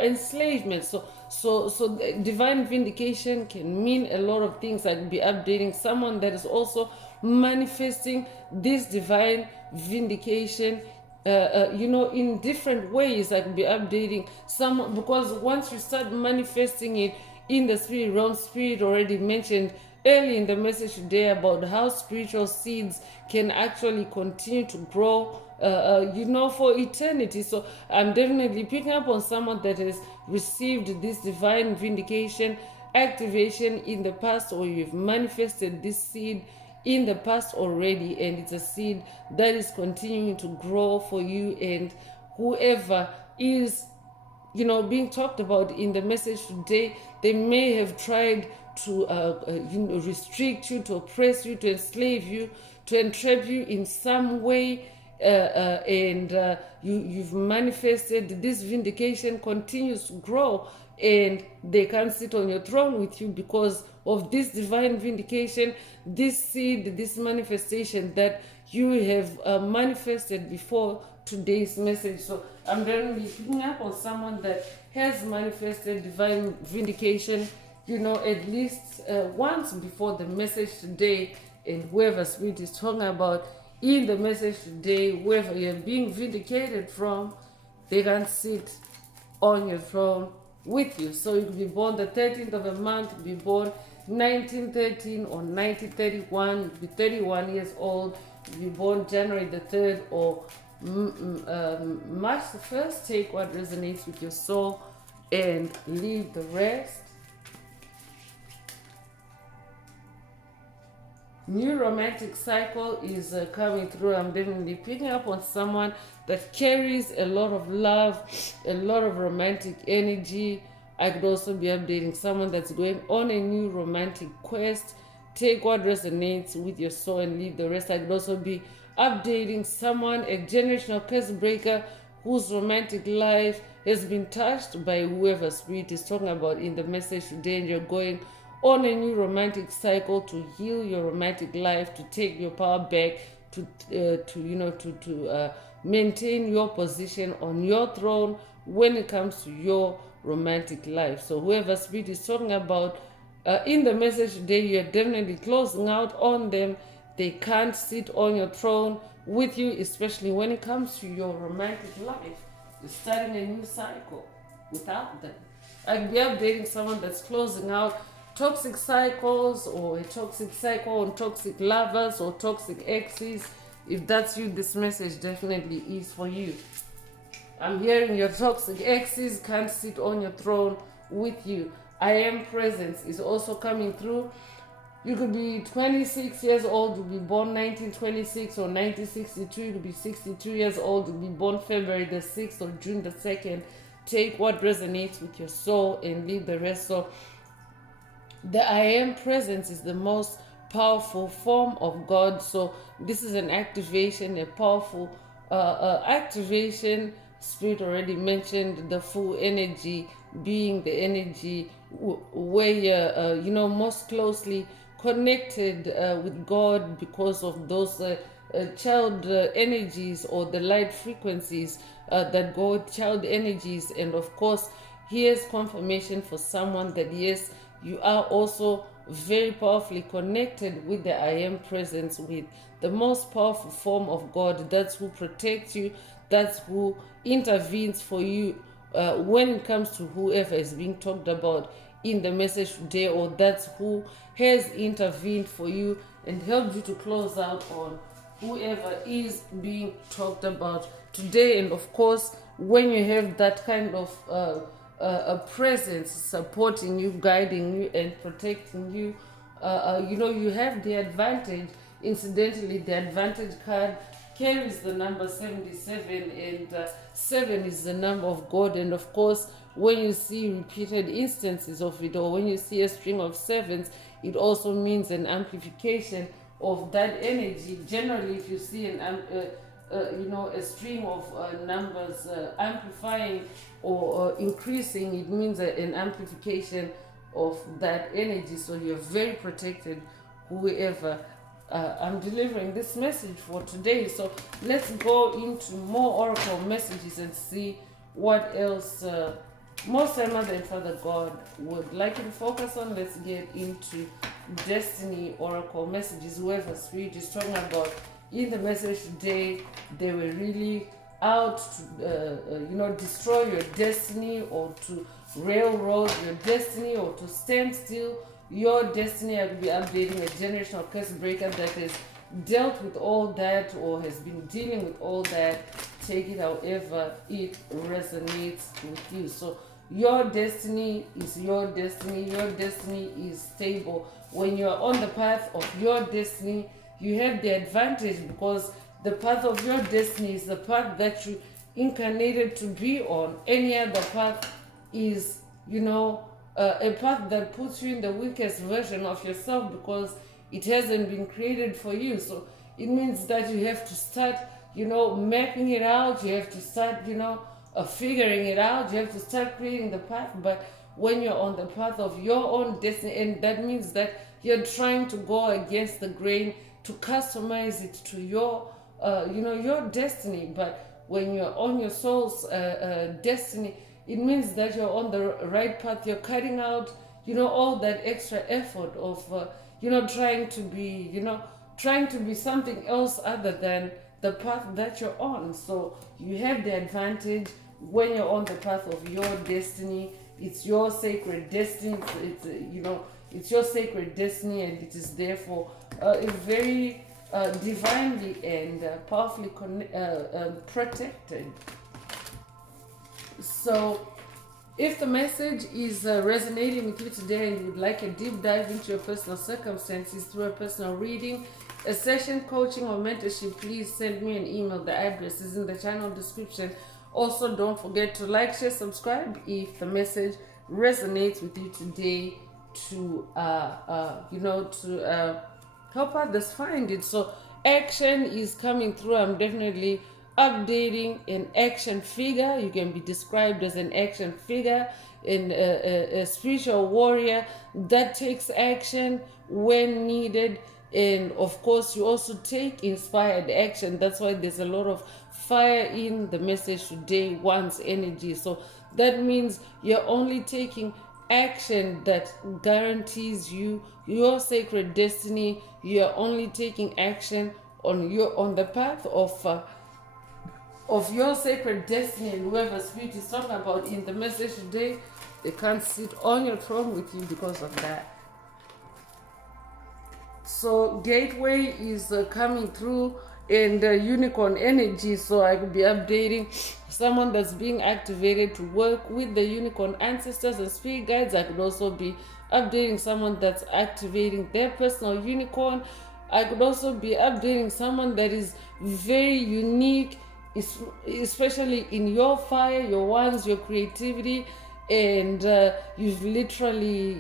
enslavement. So divine vindication can mean a lot of things. I could be updating someone that is also manifesting this divine vindication in different ways. I could be updating someone, because once you start manifesting it in the spirit realm, spirit already mentioned early in the message today about how spiritual seeds can actually continue to grow for eternity. So I'm definitely picking up on someone that has received this divine vindication activation in the past, or you've manifested this seed in the past already, and it's a seed that is continuing to grow for you. And whoever is being talked about in the message today, they may have tried to restrict you, to oppress you, to enslave you, to entrap you in some way, and you've manifested. This vindication continues to grow, and they can't sit on your throne with you because of this divine vindication, this seed, this manifestation that you have manifested before today's message. So I'm definitely picking up on someone that has manifested divine vindication, at least once before the message today. And whoever spirit is talking about in the message today, whoever you're being vindicated from, they can sit on your throne with you. So you could be born the 13th of a month, be born 1913 or 1931, you could be 31 years old, you be born January the 3rd or March the 1st. Take what resonates with your soul and leave the rest. New romantic cycle is coming through. I'm definitely picking up on someone that carries a lot of love, a lot of romantic energy. I could also be updating someone that's going on a new romantic quest. Take what resonates with your soul and leave the rest. I could also be updating someone, a generational curse breaker, whose romantic life has been touched by whoever spirit is talking about in the message today, and you're going on a new romantic cycle to heal your romantic life, to take your power back, to maintain your position on your throne when it comes to your romantic life. So whoever Spirit is talking about in the message today, you're definitely closing out on them. They can't sit on your throne with you, especially when it comes to your romantic life. You're starting a new cycle without them. I'd be updating someone that's closing out toxic cycles, or a toxic cycle on toxic lovers or toxic exes. If that's you, this message definitely is for you. I'm hearing your toxic exes can't sit on your throne with you. I am presence is also coming through. You could be 26 years old, you'll be born 1926 or 1962, you could be 62 years old, you'll be born February the 6th or June the 2nd. Take what resonates with your soul and leave the rest. So the I am presence is the most powerful form of God. So this is an activation, a powerful activation. Spirit already mentioned the full energy being the energy where you're most closely connected with God because of those child energies, or the light frequencies that go with child energies. And of course, here's confirmation for someone that yes, you are also very powerfully connected with the I am presence, with the most powerful form of God. That's who protects you, that's who intervenes for you when it comes to whoever is being talked about in the message today, or that's who has intervened for you and helped you to close out on whoever is being talked about today. And of course, when you have that kind of a presence supporting you, guiding you, and protecting you, you have the advantage. Incidentally, the advantage card carries the number 77, and 7 is the number of God. And of course, when you see repeated instances of it, or when you see a string of sevens, it also means an amplification of that energy. Generally, if you see a string of numbers amplifying or increasing, it means an amplification of that energy. So you're very protected, whoever I'm delivering this message for today. So let's go into more oracle messages and see what else Most High Mother and Father God would like you to focus on. Let's get into destiny oracle messages. Whoever Spirit is talking about in the message today, they were really out to destroy your destiny, or to railroad your destiny, or to stand still your destiny. I will be updating a generational curse breaker that has dealt with all that, or has been dealing with all that. Take it however it resonates with you. So your destiny is your destiny. Your destiny is stable. When you are on the path of your destiny, you have the advantage, because the path of your destiny is the path that you incarnated to be on. Any other path is, a path that puts you in the weakest version of yourself, because it hasn't been created for you. So it means that you have to start, mapping it out. You have to start, figuring it out. You have to start creating the path. But when you're on the path of your own destiny, and that means that you're trying to go against the grain, to customize it to your, your destiny. But when you're on your soul's destiny, it means that you're on the right path. You're cutting out, all that extra effort of, trying to be something else other than the path that you're on. So you have the advantage when you're on the path of your destiny. It's your sacred destiny. It's your sacred destiny, and it is therefore very divinely and powerfully protected. So if the message is resonating with you today, and you would like a deep dive into your personal circumstances through a personal reading, a session, coaching, or mentorship, please send me an email. The address is in the channel description. Also, don't forget to like, share, subscribe if the message resonates with you today, to help others find it. So action is coming through. I'm definitely updating an action figure. You can be described as an action figure. and a spiritual warrior that takes action when needed. And of course, you also take inspired action. That's why there's a lot of fire in the message today, one's energy. So that means you're only taking action that guarantees you your sacred destiny. You're only taking action on the path of your sacred destiny. And whoever spirit is talking about in the message today, they can't sit on your throne with you because of that. So gateway is coming through, and unicorn energy. So I could be updating someone that's being activated to work with the unicorn ancestors and spirit guides. I could also be updating someone that's activating their personal unicorn. I could also be updating someone that is very unique, especially in your fire, your wands, your creativity, and you've literally,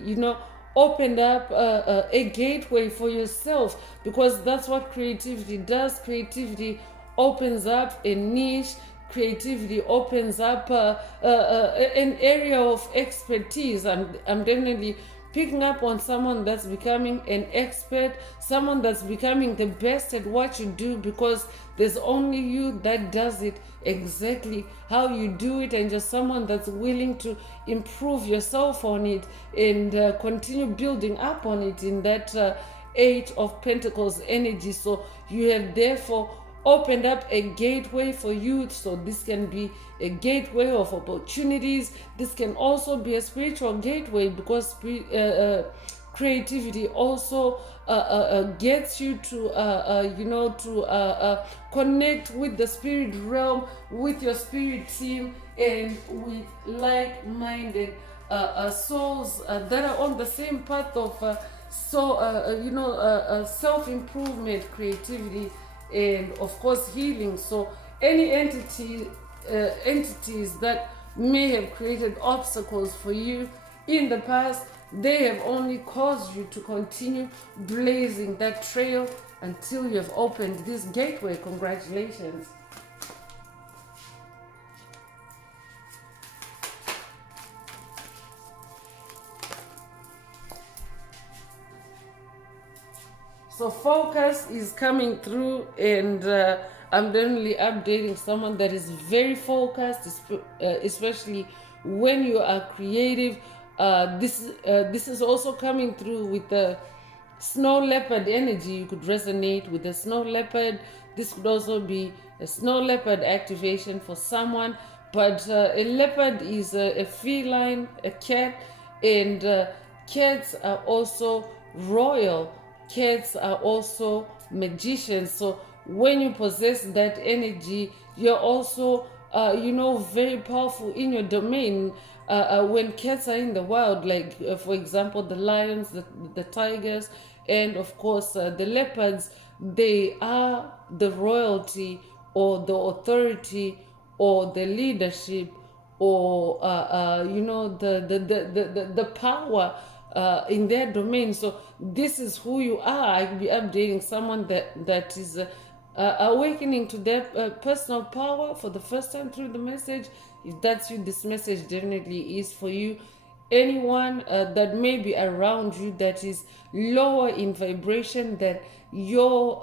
opened up a gateway for yourself, because that's what creativity does. Creativity opens up a niche. Creativity opens up an area of expertise. I'm definitely picking up on someone that's becoming an expert, someone that's becoming the best at what you do, because there's only you that does it exactly how you do it, and just someone that's willing to improve yourself on it and continue building up on it in that Eight of Pentacles energy. So you have therefore opened up a gateway for you. So this can be a gateway of opportunities. This can also be a spiritual gateway, because creativity also gets you to connect with the spirit realm, with your spirit team, and with like-minded souls that are on the same path of self-improvement, creativity, and of course healing. So any entities that may have created obstacles for you in the past, they have only caused you to continue blazing that trail until you have opened this gateway. Congratulations. So focus is coming through, and I'm definitely updating someone that is very focused, especially when you are creative. This is also coming through with the snow leopard energy. You could resonate with the snow leopard. This could also be a snow leopard activation for someone. But a leopard is a feline, a cat, and cats are also royal. Cats are also magicians. So when you possess that energy, you're also very powerful in your domain. When cats are in the wild, like for example the lions, the tigers, and of course the leopards, they are the royalty or the authority or the leadership, or the power in their domain. So this is who you are. I could be updating someone that is awakening to their personal power for the first time through the message. If that's you, this message definitely is for you. Anyone that may be around you that is lower in vibration, that your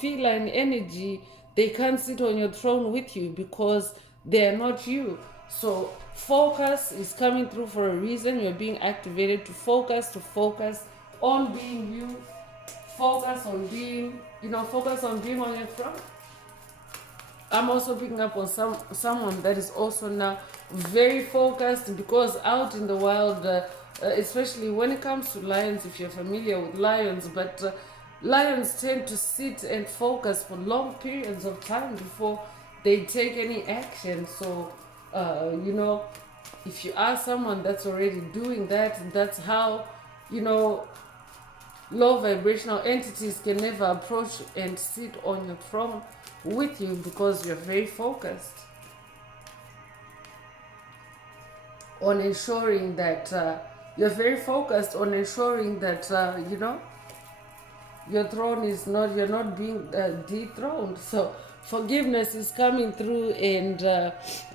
feline energy, they can't sit on your throne with you because they're not you. So focus is coming through for a reason. You're being activated to focus on being you, focus on being on your throne. I'm also picking up on someone that is also now very focused, because out in the wild, especially when it comes to lions, if you're familiar with lions, but lions tend to sit and focus for long periods of time before they take any action. So, if you are someone that's already doing that, that's how, low vibrational entities can never approach and sit on your throne with you, because you're very focused on ensuring that your throne is not, you're not being dethroned. So forgiveness is coming through, and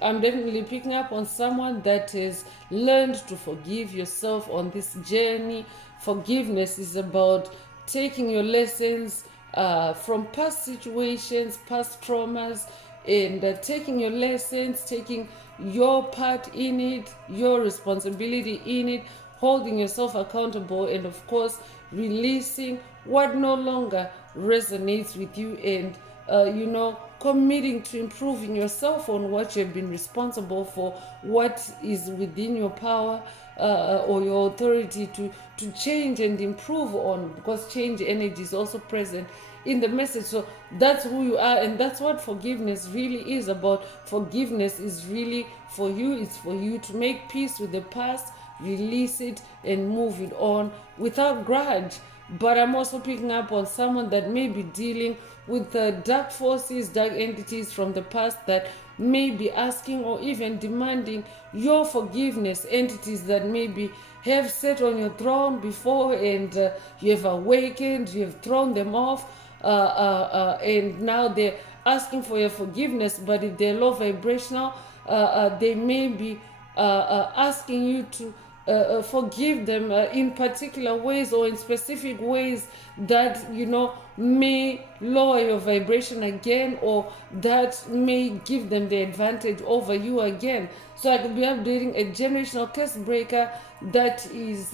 I'm definitely picking up on someone that has learned to forgive yourself on this journey. Forgiveness is about taking your lessons from past situations, past traumas, and taking your lessons, taking your part in it, your responsibility in it, holding yourself accountable, and of course releasing what no longer resonates with you, and committing to improving yourself on what you've been responsible for, what is within your power or your authority to change and improve on, because change energy is also present in the message. So that's who you are, and that's what forgiveness really is about. Forgiveness is really for you. It's for you to make peace with the past, release it, and move it on without grudge. But I'm also picking up on someone that may be dealing with dark forces, dark entities from the past that may be asking or even demanding your forgiveness. Entities that maybe have sat on your throne before, and you have awakened, you have thrown them off, and now they're asking for your forgiveness. But if they're low vibrational, they may be asking you to forgive them in particular ways or in specific ways that may lower your vibration again, or that may give them the advantage over you again. So I could be updating a generational curse breaker that is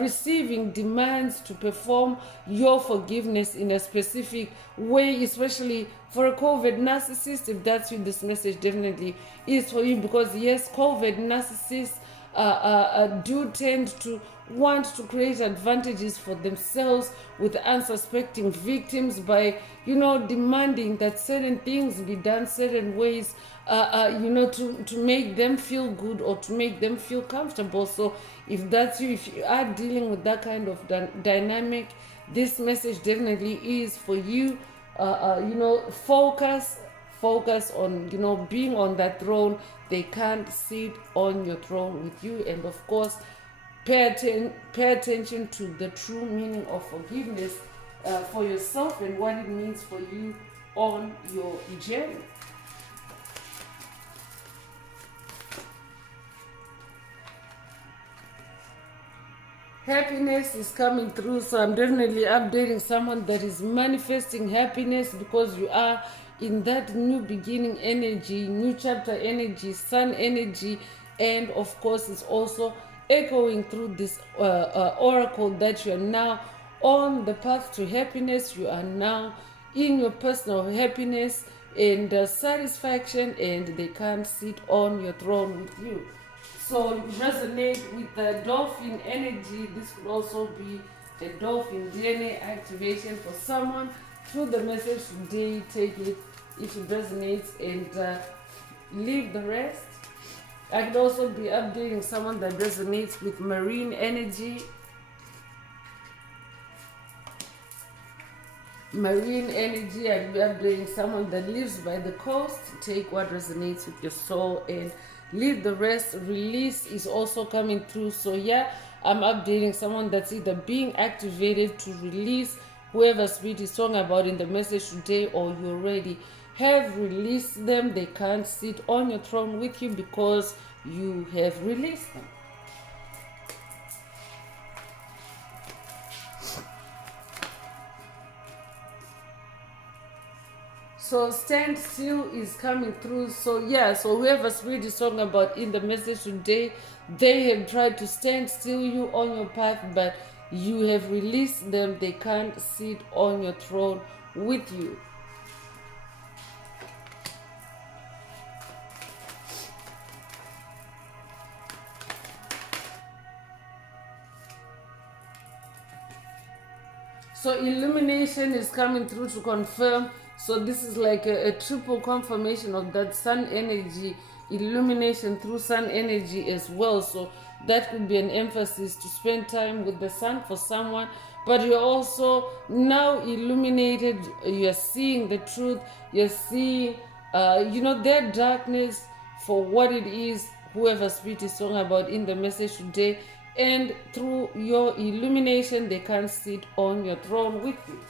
receiving demands to perform your forgiveness in a specific way, especially for a COVID narcissist. If that's you, this message definitely is for you, because yes, COVID narcissists do tend to want to create advantages for themselves with unsuspecting victims by demanding that certain things be done certain ways, to make them feel good or to make them feel comfortable. So if that's you, if you are dealing with that kind of dynamic, this message definitely is for you. Focus on being on that throne. They can't sit on your throne with you. And of course, pay attention to the true meaning of forgiveness for yourself and what it means for you on your journey. Happiness is coming through, so I'm definitely updating someone that is manifesting happiness, because you are in that new beginning energy, new chapter energy, sun energy, and of course it's also echoing through this oracle that you are now on the path to happiness. You are now in your personal happiness and satisfaction, and they can't sit on your throne with you. So resonate with the dolphin energy. This could also be a dolphin DNA activation for someone. Through the message today, take it if it resonates, and leave the rest. I could also be updating someone that resonates with marine energy. Marine energy, I'd be updating someone that lives by the coast. Take what resonates with your soul and leave the rest. Release is also coming through. So yeah, I'm updating someone that's either being activated to release whoever spirit is talking about in the message today, or you already have released them. They can't sit on your throne with you because you have released them. So stand still is coming through. So yeah, so whoever spirit is talking about in the message today, they have tried to stand still you on your path, but you have released them. They can't sit on your throne with you. So illumination is coming through to confirm. So this is like a triple confirmation of that sun energy, illumination through sun energy as well. So that could be an emphasis to spend time with the sun for someone. But you're also now illuminated. You're seeing the truth. You're seeing, their darkness for what it is, whoever spirit is talking about in the message today. and through your illumination, they can sit on your throne with you.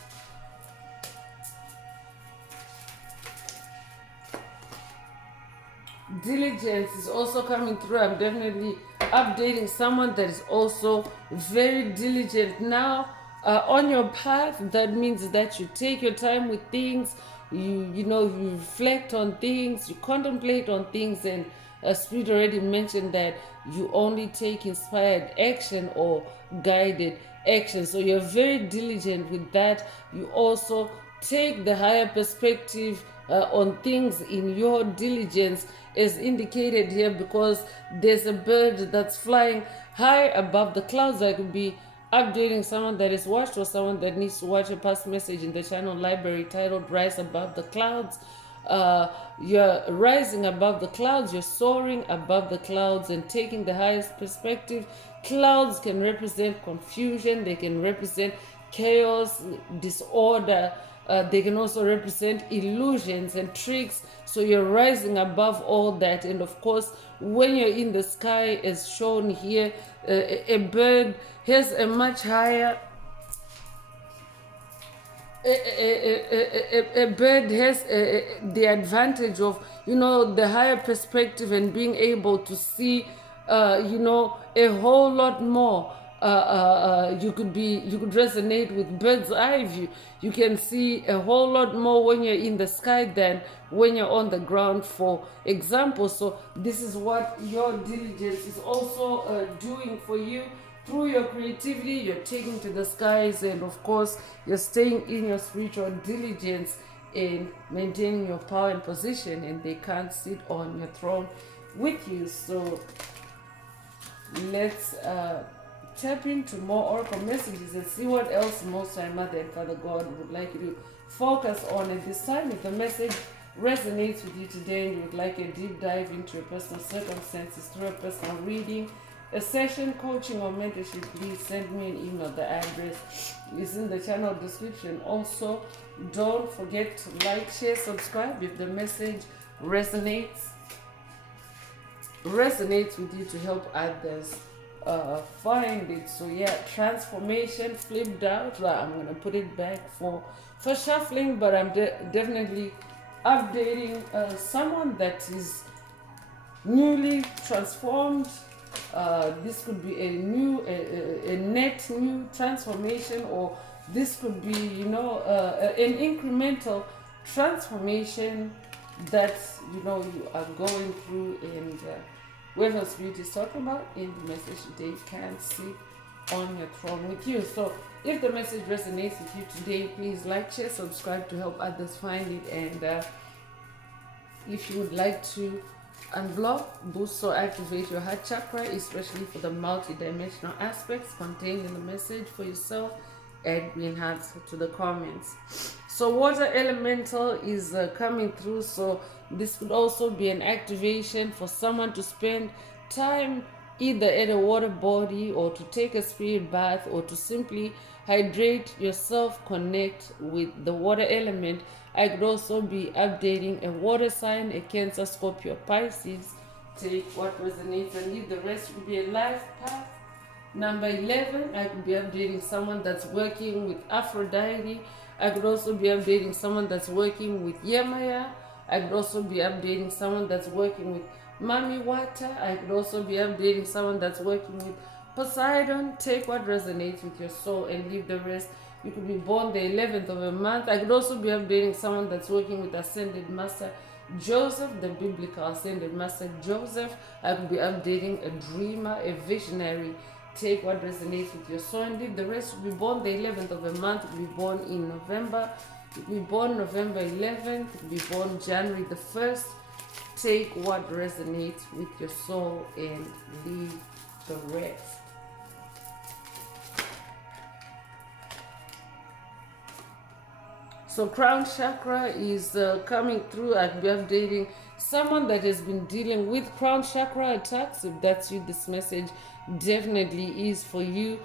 Diligence is also coming through. I'm definitely updating someone that is also very diligent now on your path. That means that you take your time with things, you reflect on things, you contemplate on things, and Spirit already mentioned that you only take inspired action or guided action. So you're very diligent with that. You also take the higher perspective on things in your diligence, is indicated here because there's a bird that's flying high above the clouds. I could be updating someone that is watched or someone that needs to watch a past message in the channel library titled Rise Above the Clouds. You're rising above the clouds, you're soaring above the clouds and taking the highest perspective. Clouds can represent confusion, they can represent chaos, disorder. They can also represent illusions and tricks. So you're rising above all that. And of course, when you're in the sky, as shown here, a bird has a much higher a bird has the advantage of the higher perspective and being able to see a whole lot more. You could resonate with bird's eye view. You can see a whole lot more when you're in the sky than when you're on the ground, for example. So this is what your diligence is also doing for you. Through your creativity, you're taking to the skies, and of course, you're staying in your spiritual diligence and maintaining your power and position, and they can't sit on your throne with you. So let's tap into more oracle messages and see what else Most High Mother and Father God would like you to focus on at this time. If the message resonates with you today and you would like a deep dive into your personal circumstances through a personal reading, a session, coaching, or mentorship, please send me an email. The address is in the channel description. Also, don't forget to like, share, subscribe if the message resonates with you, to help others find it. So yeah, transformation flipped out. I'm gonna put it back for shuffling, but I'm definitely updating someone that is newly transformed. This could be a net new transformation, or this could be an incremental transformation that you are going through, and whoever Spirit is talking about in the message today can sit on your throne with you. So if the message resonates with you today, please like, share, subscribe to help others find it. And if you would like to unblock, boost, or activate your heart chakra, especially for the multi-dimensional aspects contained in the message for yourself, add green hearts to the comments. So water elemental is coming through, so this could also be an activation for someone to spend time either at a water body, or to take a spirit bath, or to simply hydrate yourself, connect with the water element. I could also be updating a water sign, a Cancer, Scorpio, Pisces. Take what resonates and leave. The rest will be a life path. Number 11, I could be updating someone that's working with Aphrodite. I could also be updating someone that's working with Yemaya. I could also be updating someone that's working with Mami Water. I could also be updating someone that's working with Poseidon. Take what resonates with your soul and leave the rest. You could be born the 11th of a month. I could also be updating someone that's working with Ascended Master Joseph, the biblical Ascended Master Joseph. I could be updating a dreamer, a visionary. Take what resonates with your soul and leave the rest. You could be born the 11th of a month. You could be born in November. You could be born November 11th. You could be born January the 1st. Take what resonates with your soul and leave the rest. So crown chakra is coming through. I'll be updating someone that has been dealing with crown chakra attacks. If that's you, this message definitely is for you.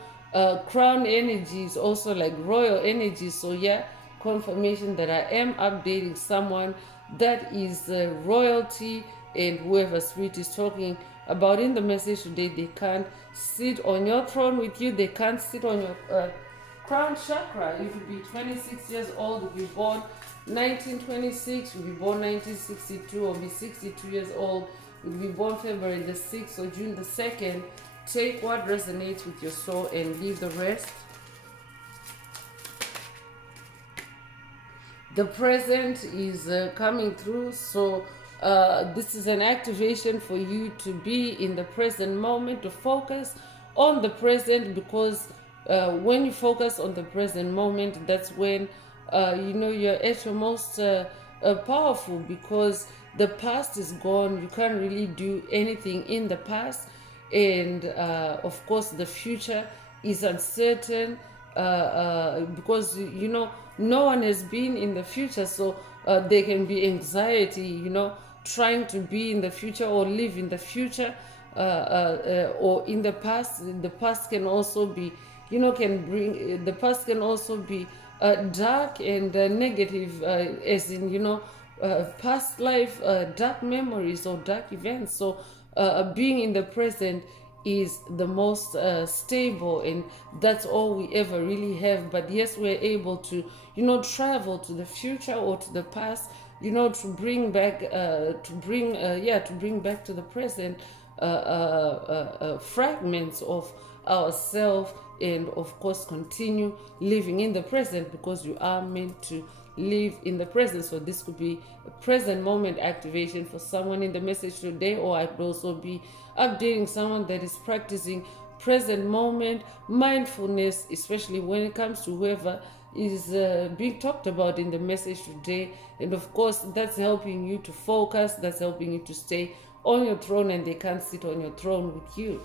Crown energy is also like royal energy. So yeah, confirmation that I am updating someone that is royalty, and whoever Spirit is talking about in the message today. They can't sit on your throne with you. They can't sit on your crown chakra. You could be 26 years old, you be born 1926, you be born 1962, or be 62 years old, you be born February the 6th or June the 2nd. Take what resonates with your soul and leave the rest. The present is coming through, so this is an activation for you to be in the present moment, to focus on the present, because when you focus on the present moment, that's when you're at your most powerful, because the past is gone. You can't really do anything in the past, and of course the future is uncertain, because no one has been in the future, so there can be anxiety, trying to be in the future or live in the future, or in the past. The past can also be, the past can also be dark and negative, as in, past life, dark memories or dark events. So being in the present is the most stable, and that's all we ever really have. But yes, we're able to travel to the future or to the past, to bring back to bring back to the present fragments of ourselves, and of course continue living in the present, because you are meant to live in the present. So this could be a present moment activation for someone in the message today, or I could also be updating someone that is practicing present moment mindfulness, especially when it comes to whoever is being talked about in the message today. And of course, that's helping you to focus, that's helping you to stay on your throne, and they can't sit on your throne with you.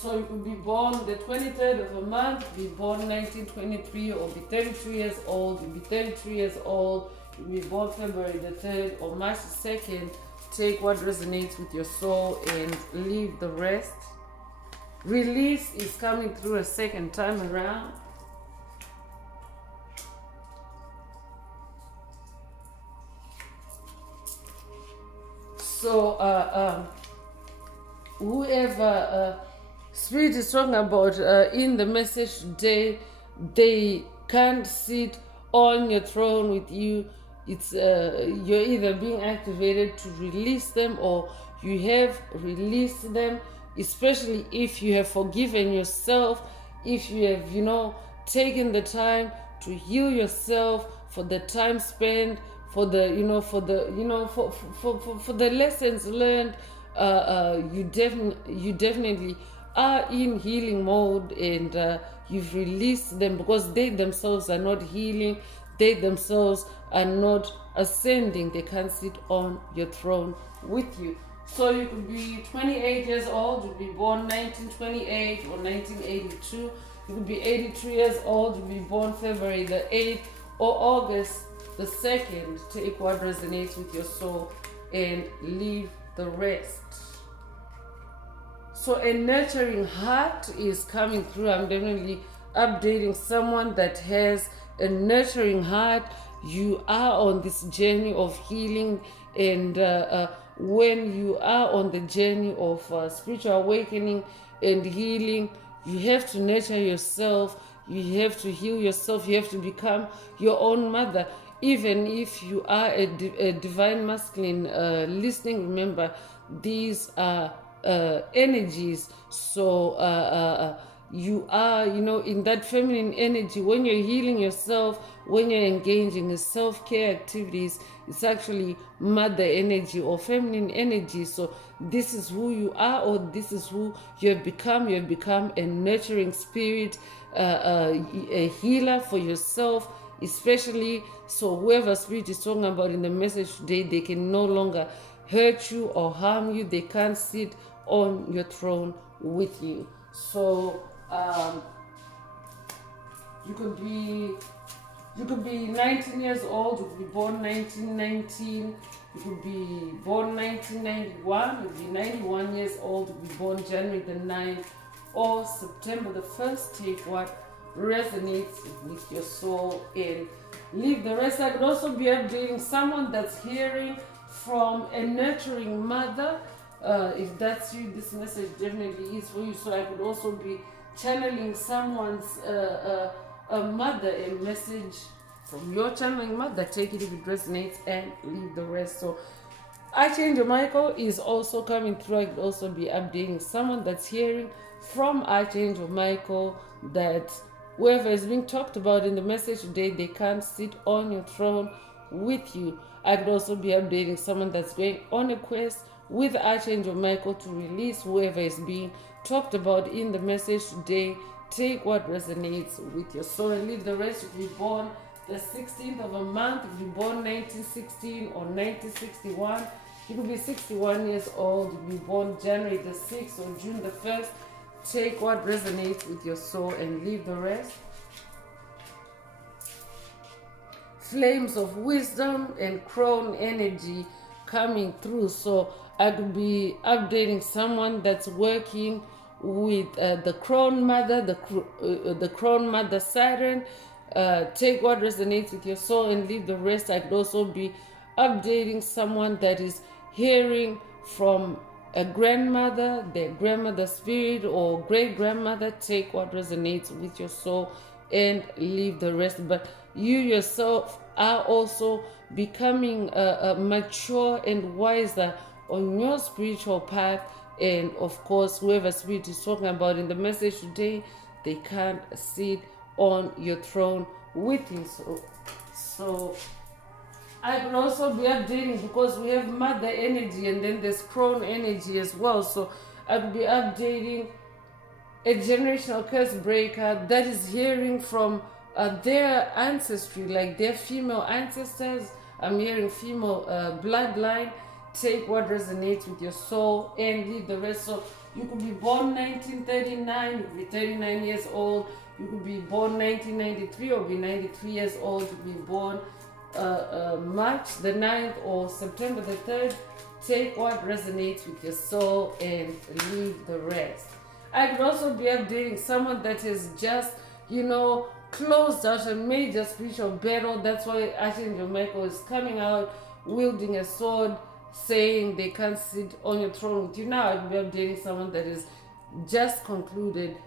So you could be born the 23rd of a month, be born 1923, or be 33 years old, you be 33 years old, you be born February the 3rd or March the 2nd. Take what resonates with your soul and leave the rest. Release is coming through a second time around. So whoever Spirit is talking about in the message today, they can't sit on your throne with you. It's you're either being activated to release them, or you have released them, especially if you have forgiven yourself, if you have taken the time to heal yourself, for the time spent, for the for the lessons learned. You definitely are in healing mode, and you've released them, because they themselves are not healing, they themselves are not ascending, they can't sit on your throne with you. So you could be 28 years old, you'd be born 1928 or 1982. You could be 83 years old, you'd be born February the 8th or August the 2nd. Take what resonates with your soul and leave the rest. So a nurturing heart is coming through. I'm definitely updating someone that has a nurturing heart. You are on this journey of healing, and when you are on the journey of spiritual awakening and healing, you have to nurture yourself, you have to heal yourself, you have to become your own mother. Even if you are a divine masculine listening, remember, these are energies. So you are in that feminine energy. When you're healing yourself, when you're engaging in self-care activities, it's actually mother energy or feminine energy. So this is who you are, or this is who you have become. You have become a nurturing spirit, a healer for yourself, especially. So whoever Spirit is talking about in the message today, they can no longer hurt you or harm you. They can't sit on your throne with you. So you could be 19 years old, you could be born 1919, you could be born 1991, you could be 91 years old, you could be born January the 9th or September the 1st. Take what resonates with your soul and leave the rest. I could also be updating someone that's hearing from a nurturing mother, If that's you, this message definitely is for you. So I could also be channeling someone's a mother, a message from your channeling mother. Take it if it resonates and leave the rest. So Archangel Michael is also coming through. I could also be updating someone that's hearing from Archangel Michael that whoever is being talked about in the message today, they can't sit on your throne with you. I could also be updating someone that's going on a quest with Archangel Michael to release whoever is being talked about in the message today. Take what resonates with your soul and leave the rest. If you're born the 16th of a month, if you're born 1916 or 1961, you could be 61 years old. If you're born January the 6th or June the 1st, take what resonates with your soul and leave the rest. Flames of wisdom and crown energy coming through. So I could be updating someone that's working with the crown mother, the crown mother Saturn. Take what resonates with your soul and leave the rest. I could also be updating someone that is hearing from a grandmother, their grandmother spirit or great grandmother. Take what resonates with your soul and leave the rest. But you yourself are also becoming mature and wiser on your spiritual path. And of course, whoever spirit is talking about in the message today, they can't sit on your throne with you. So I can also be updating because we have mother energy and then there's crown energy as well. So I could be updating a generational curse breaker that is hearing from their ancestry, like their female ancestors. I'm hearing female bloodline. Take what resonates with your soul and leave the rest. So you could be born 1939, you could be 39 years old. You could be born 1993 or be 93 years old. You could be born March the 9th or September the 3rd. Take what resonates with your soul and leave the rest. I could also be updating someone that is just, closed out a major spiritual battle. That's why Archangel Michael is coming out wielding a sword, saying they can't sit on your throne with you. Now I could be updating someone that is just concluded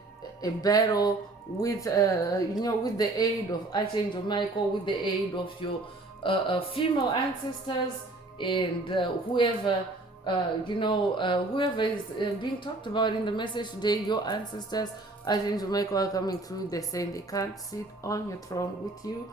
a battle with, with the aid of Archangel Michael, with the aid of your female ancestors and whoever is being talked about in the message today. Your ancestors, Archangel Michael, are coming through. They're saying they can't sit on your throne with you.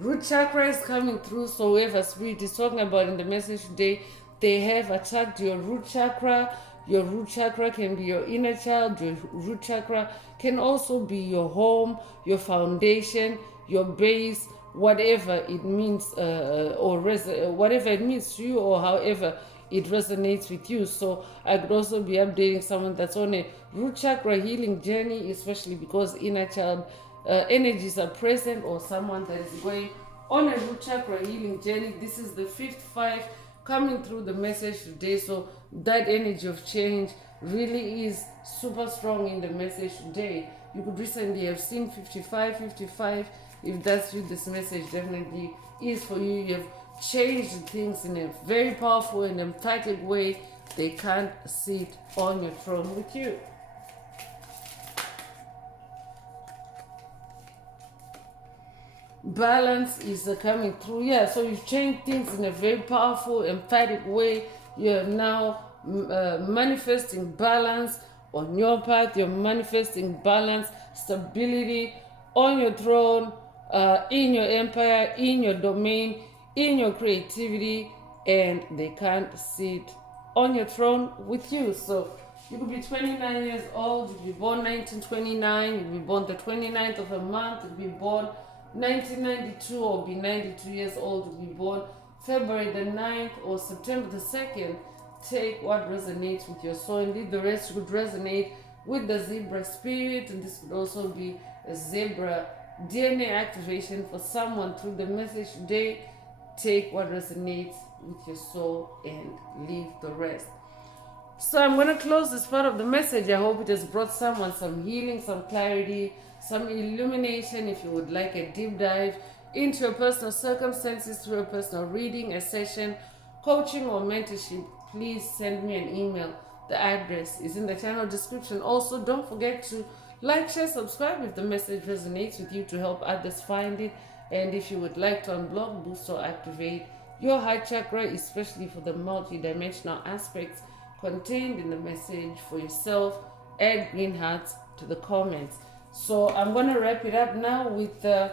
Root chakra is coming through. So whoever spirit is talking about in the message today, they have attacked your root chakra. Your root chakra can be your inner child. Your root chakra can also be your home, your foundation, your base, whatever it means, whatever it means to you, or however it resonates with you. So I could also be updating someone that's on a root chakra healing journey, especially because inner child energies are present, or someone that is going on a root chakra healing journey. This is the 5th 5 coming through the message today. So that energy of change really is super strong in the message today. You could recently have seen 55. If that's you, this message definitely is for you. You have changed things in a very powerful and emphatic way. They can't sit on your throne with you. Balance is coming through. Yeah, so you've changed things in a very powerful, emphatic way. You're now manifesting balance on your path. You're manifesting balance, stability on your throne, in your empire, in your domain, in your creativity, and they can't sit on your throne with you. So you could be 29 years old. You could be born 1929. You could be born the 29th of a month. You could be born 1992 or be 92 years old. You could be born February the 9th or September the 2nd. Take what resonates with your soul and leave the rest. Could resonate with the zebra spirit, and this could also be a zebra DNA activation for someone through the message today. Take what resonates with your soul and leave the rest. So I'm going to close this part of the message. I hope it has brought someone some healing, some clarity, some illumination. If you would like a deep dive into your personal circumstances through a personal reading, a session, coaching, or mentorship, please send me an email. The address is in the channel description. Also, don't forget to like, share, subscribe if the message resonates with you to help others find it. And if you would like to unblock, boost, or activate your heart chakra, especially for the multi-dimensional aspects contained in the message for yourself, add green hearts to the comments. So I'm going to wrap it up now with the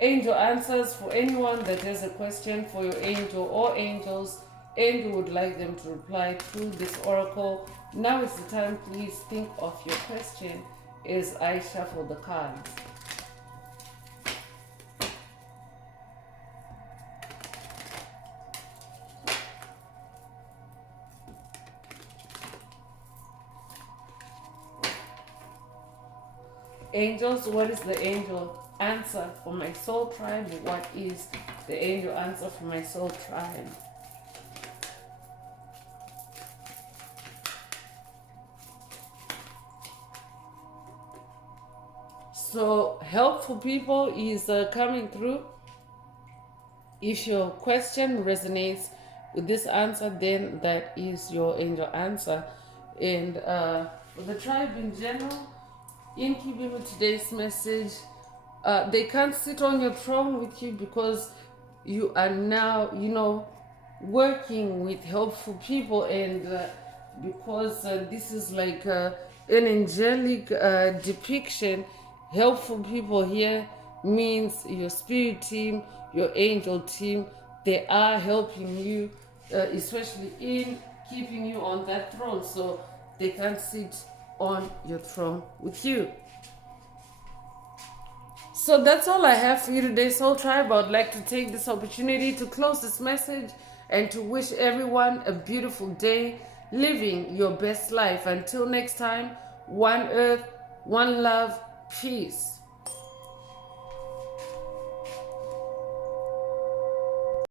angel answers for anyone that has a question for your angel or angels and you would like them to reply through this oracle. Now is the time. Please think of your question as I shuffle the cards. Angels, what is the angel answer for my soul tribe? What is the angel answer for my soul tribe? So helpful people is coming through. If your question resonates with this answer, then that is your angel answer. And for the tribe in general, in keeping with today's message, they can't sit on your throne with you because you are now, working with helpful people, and because this is like an angelic depiction. Helpful people here means your spirit team, your angel team. They are helping you, especially in keeping you on that throne, so they can't sit on your throne with you. So that's all I have for you today, Soul Tribe. I would like to take this opportunity to close this message and to wish everyone a beautiful day, living your best life. Until next time, one earth, one love, peace.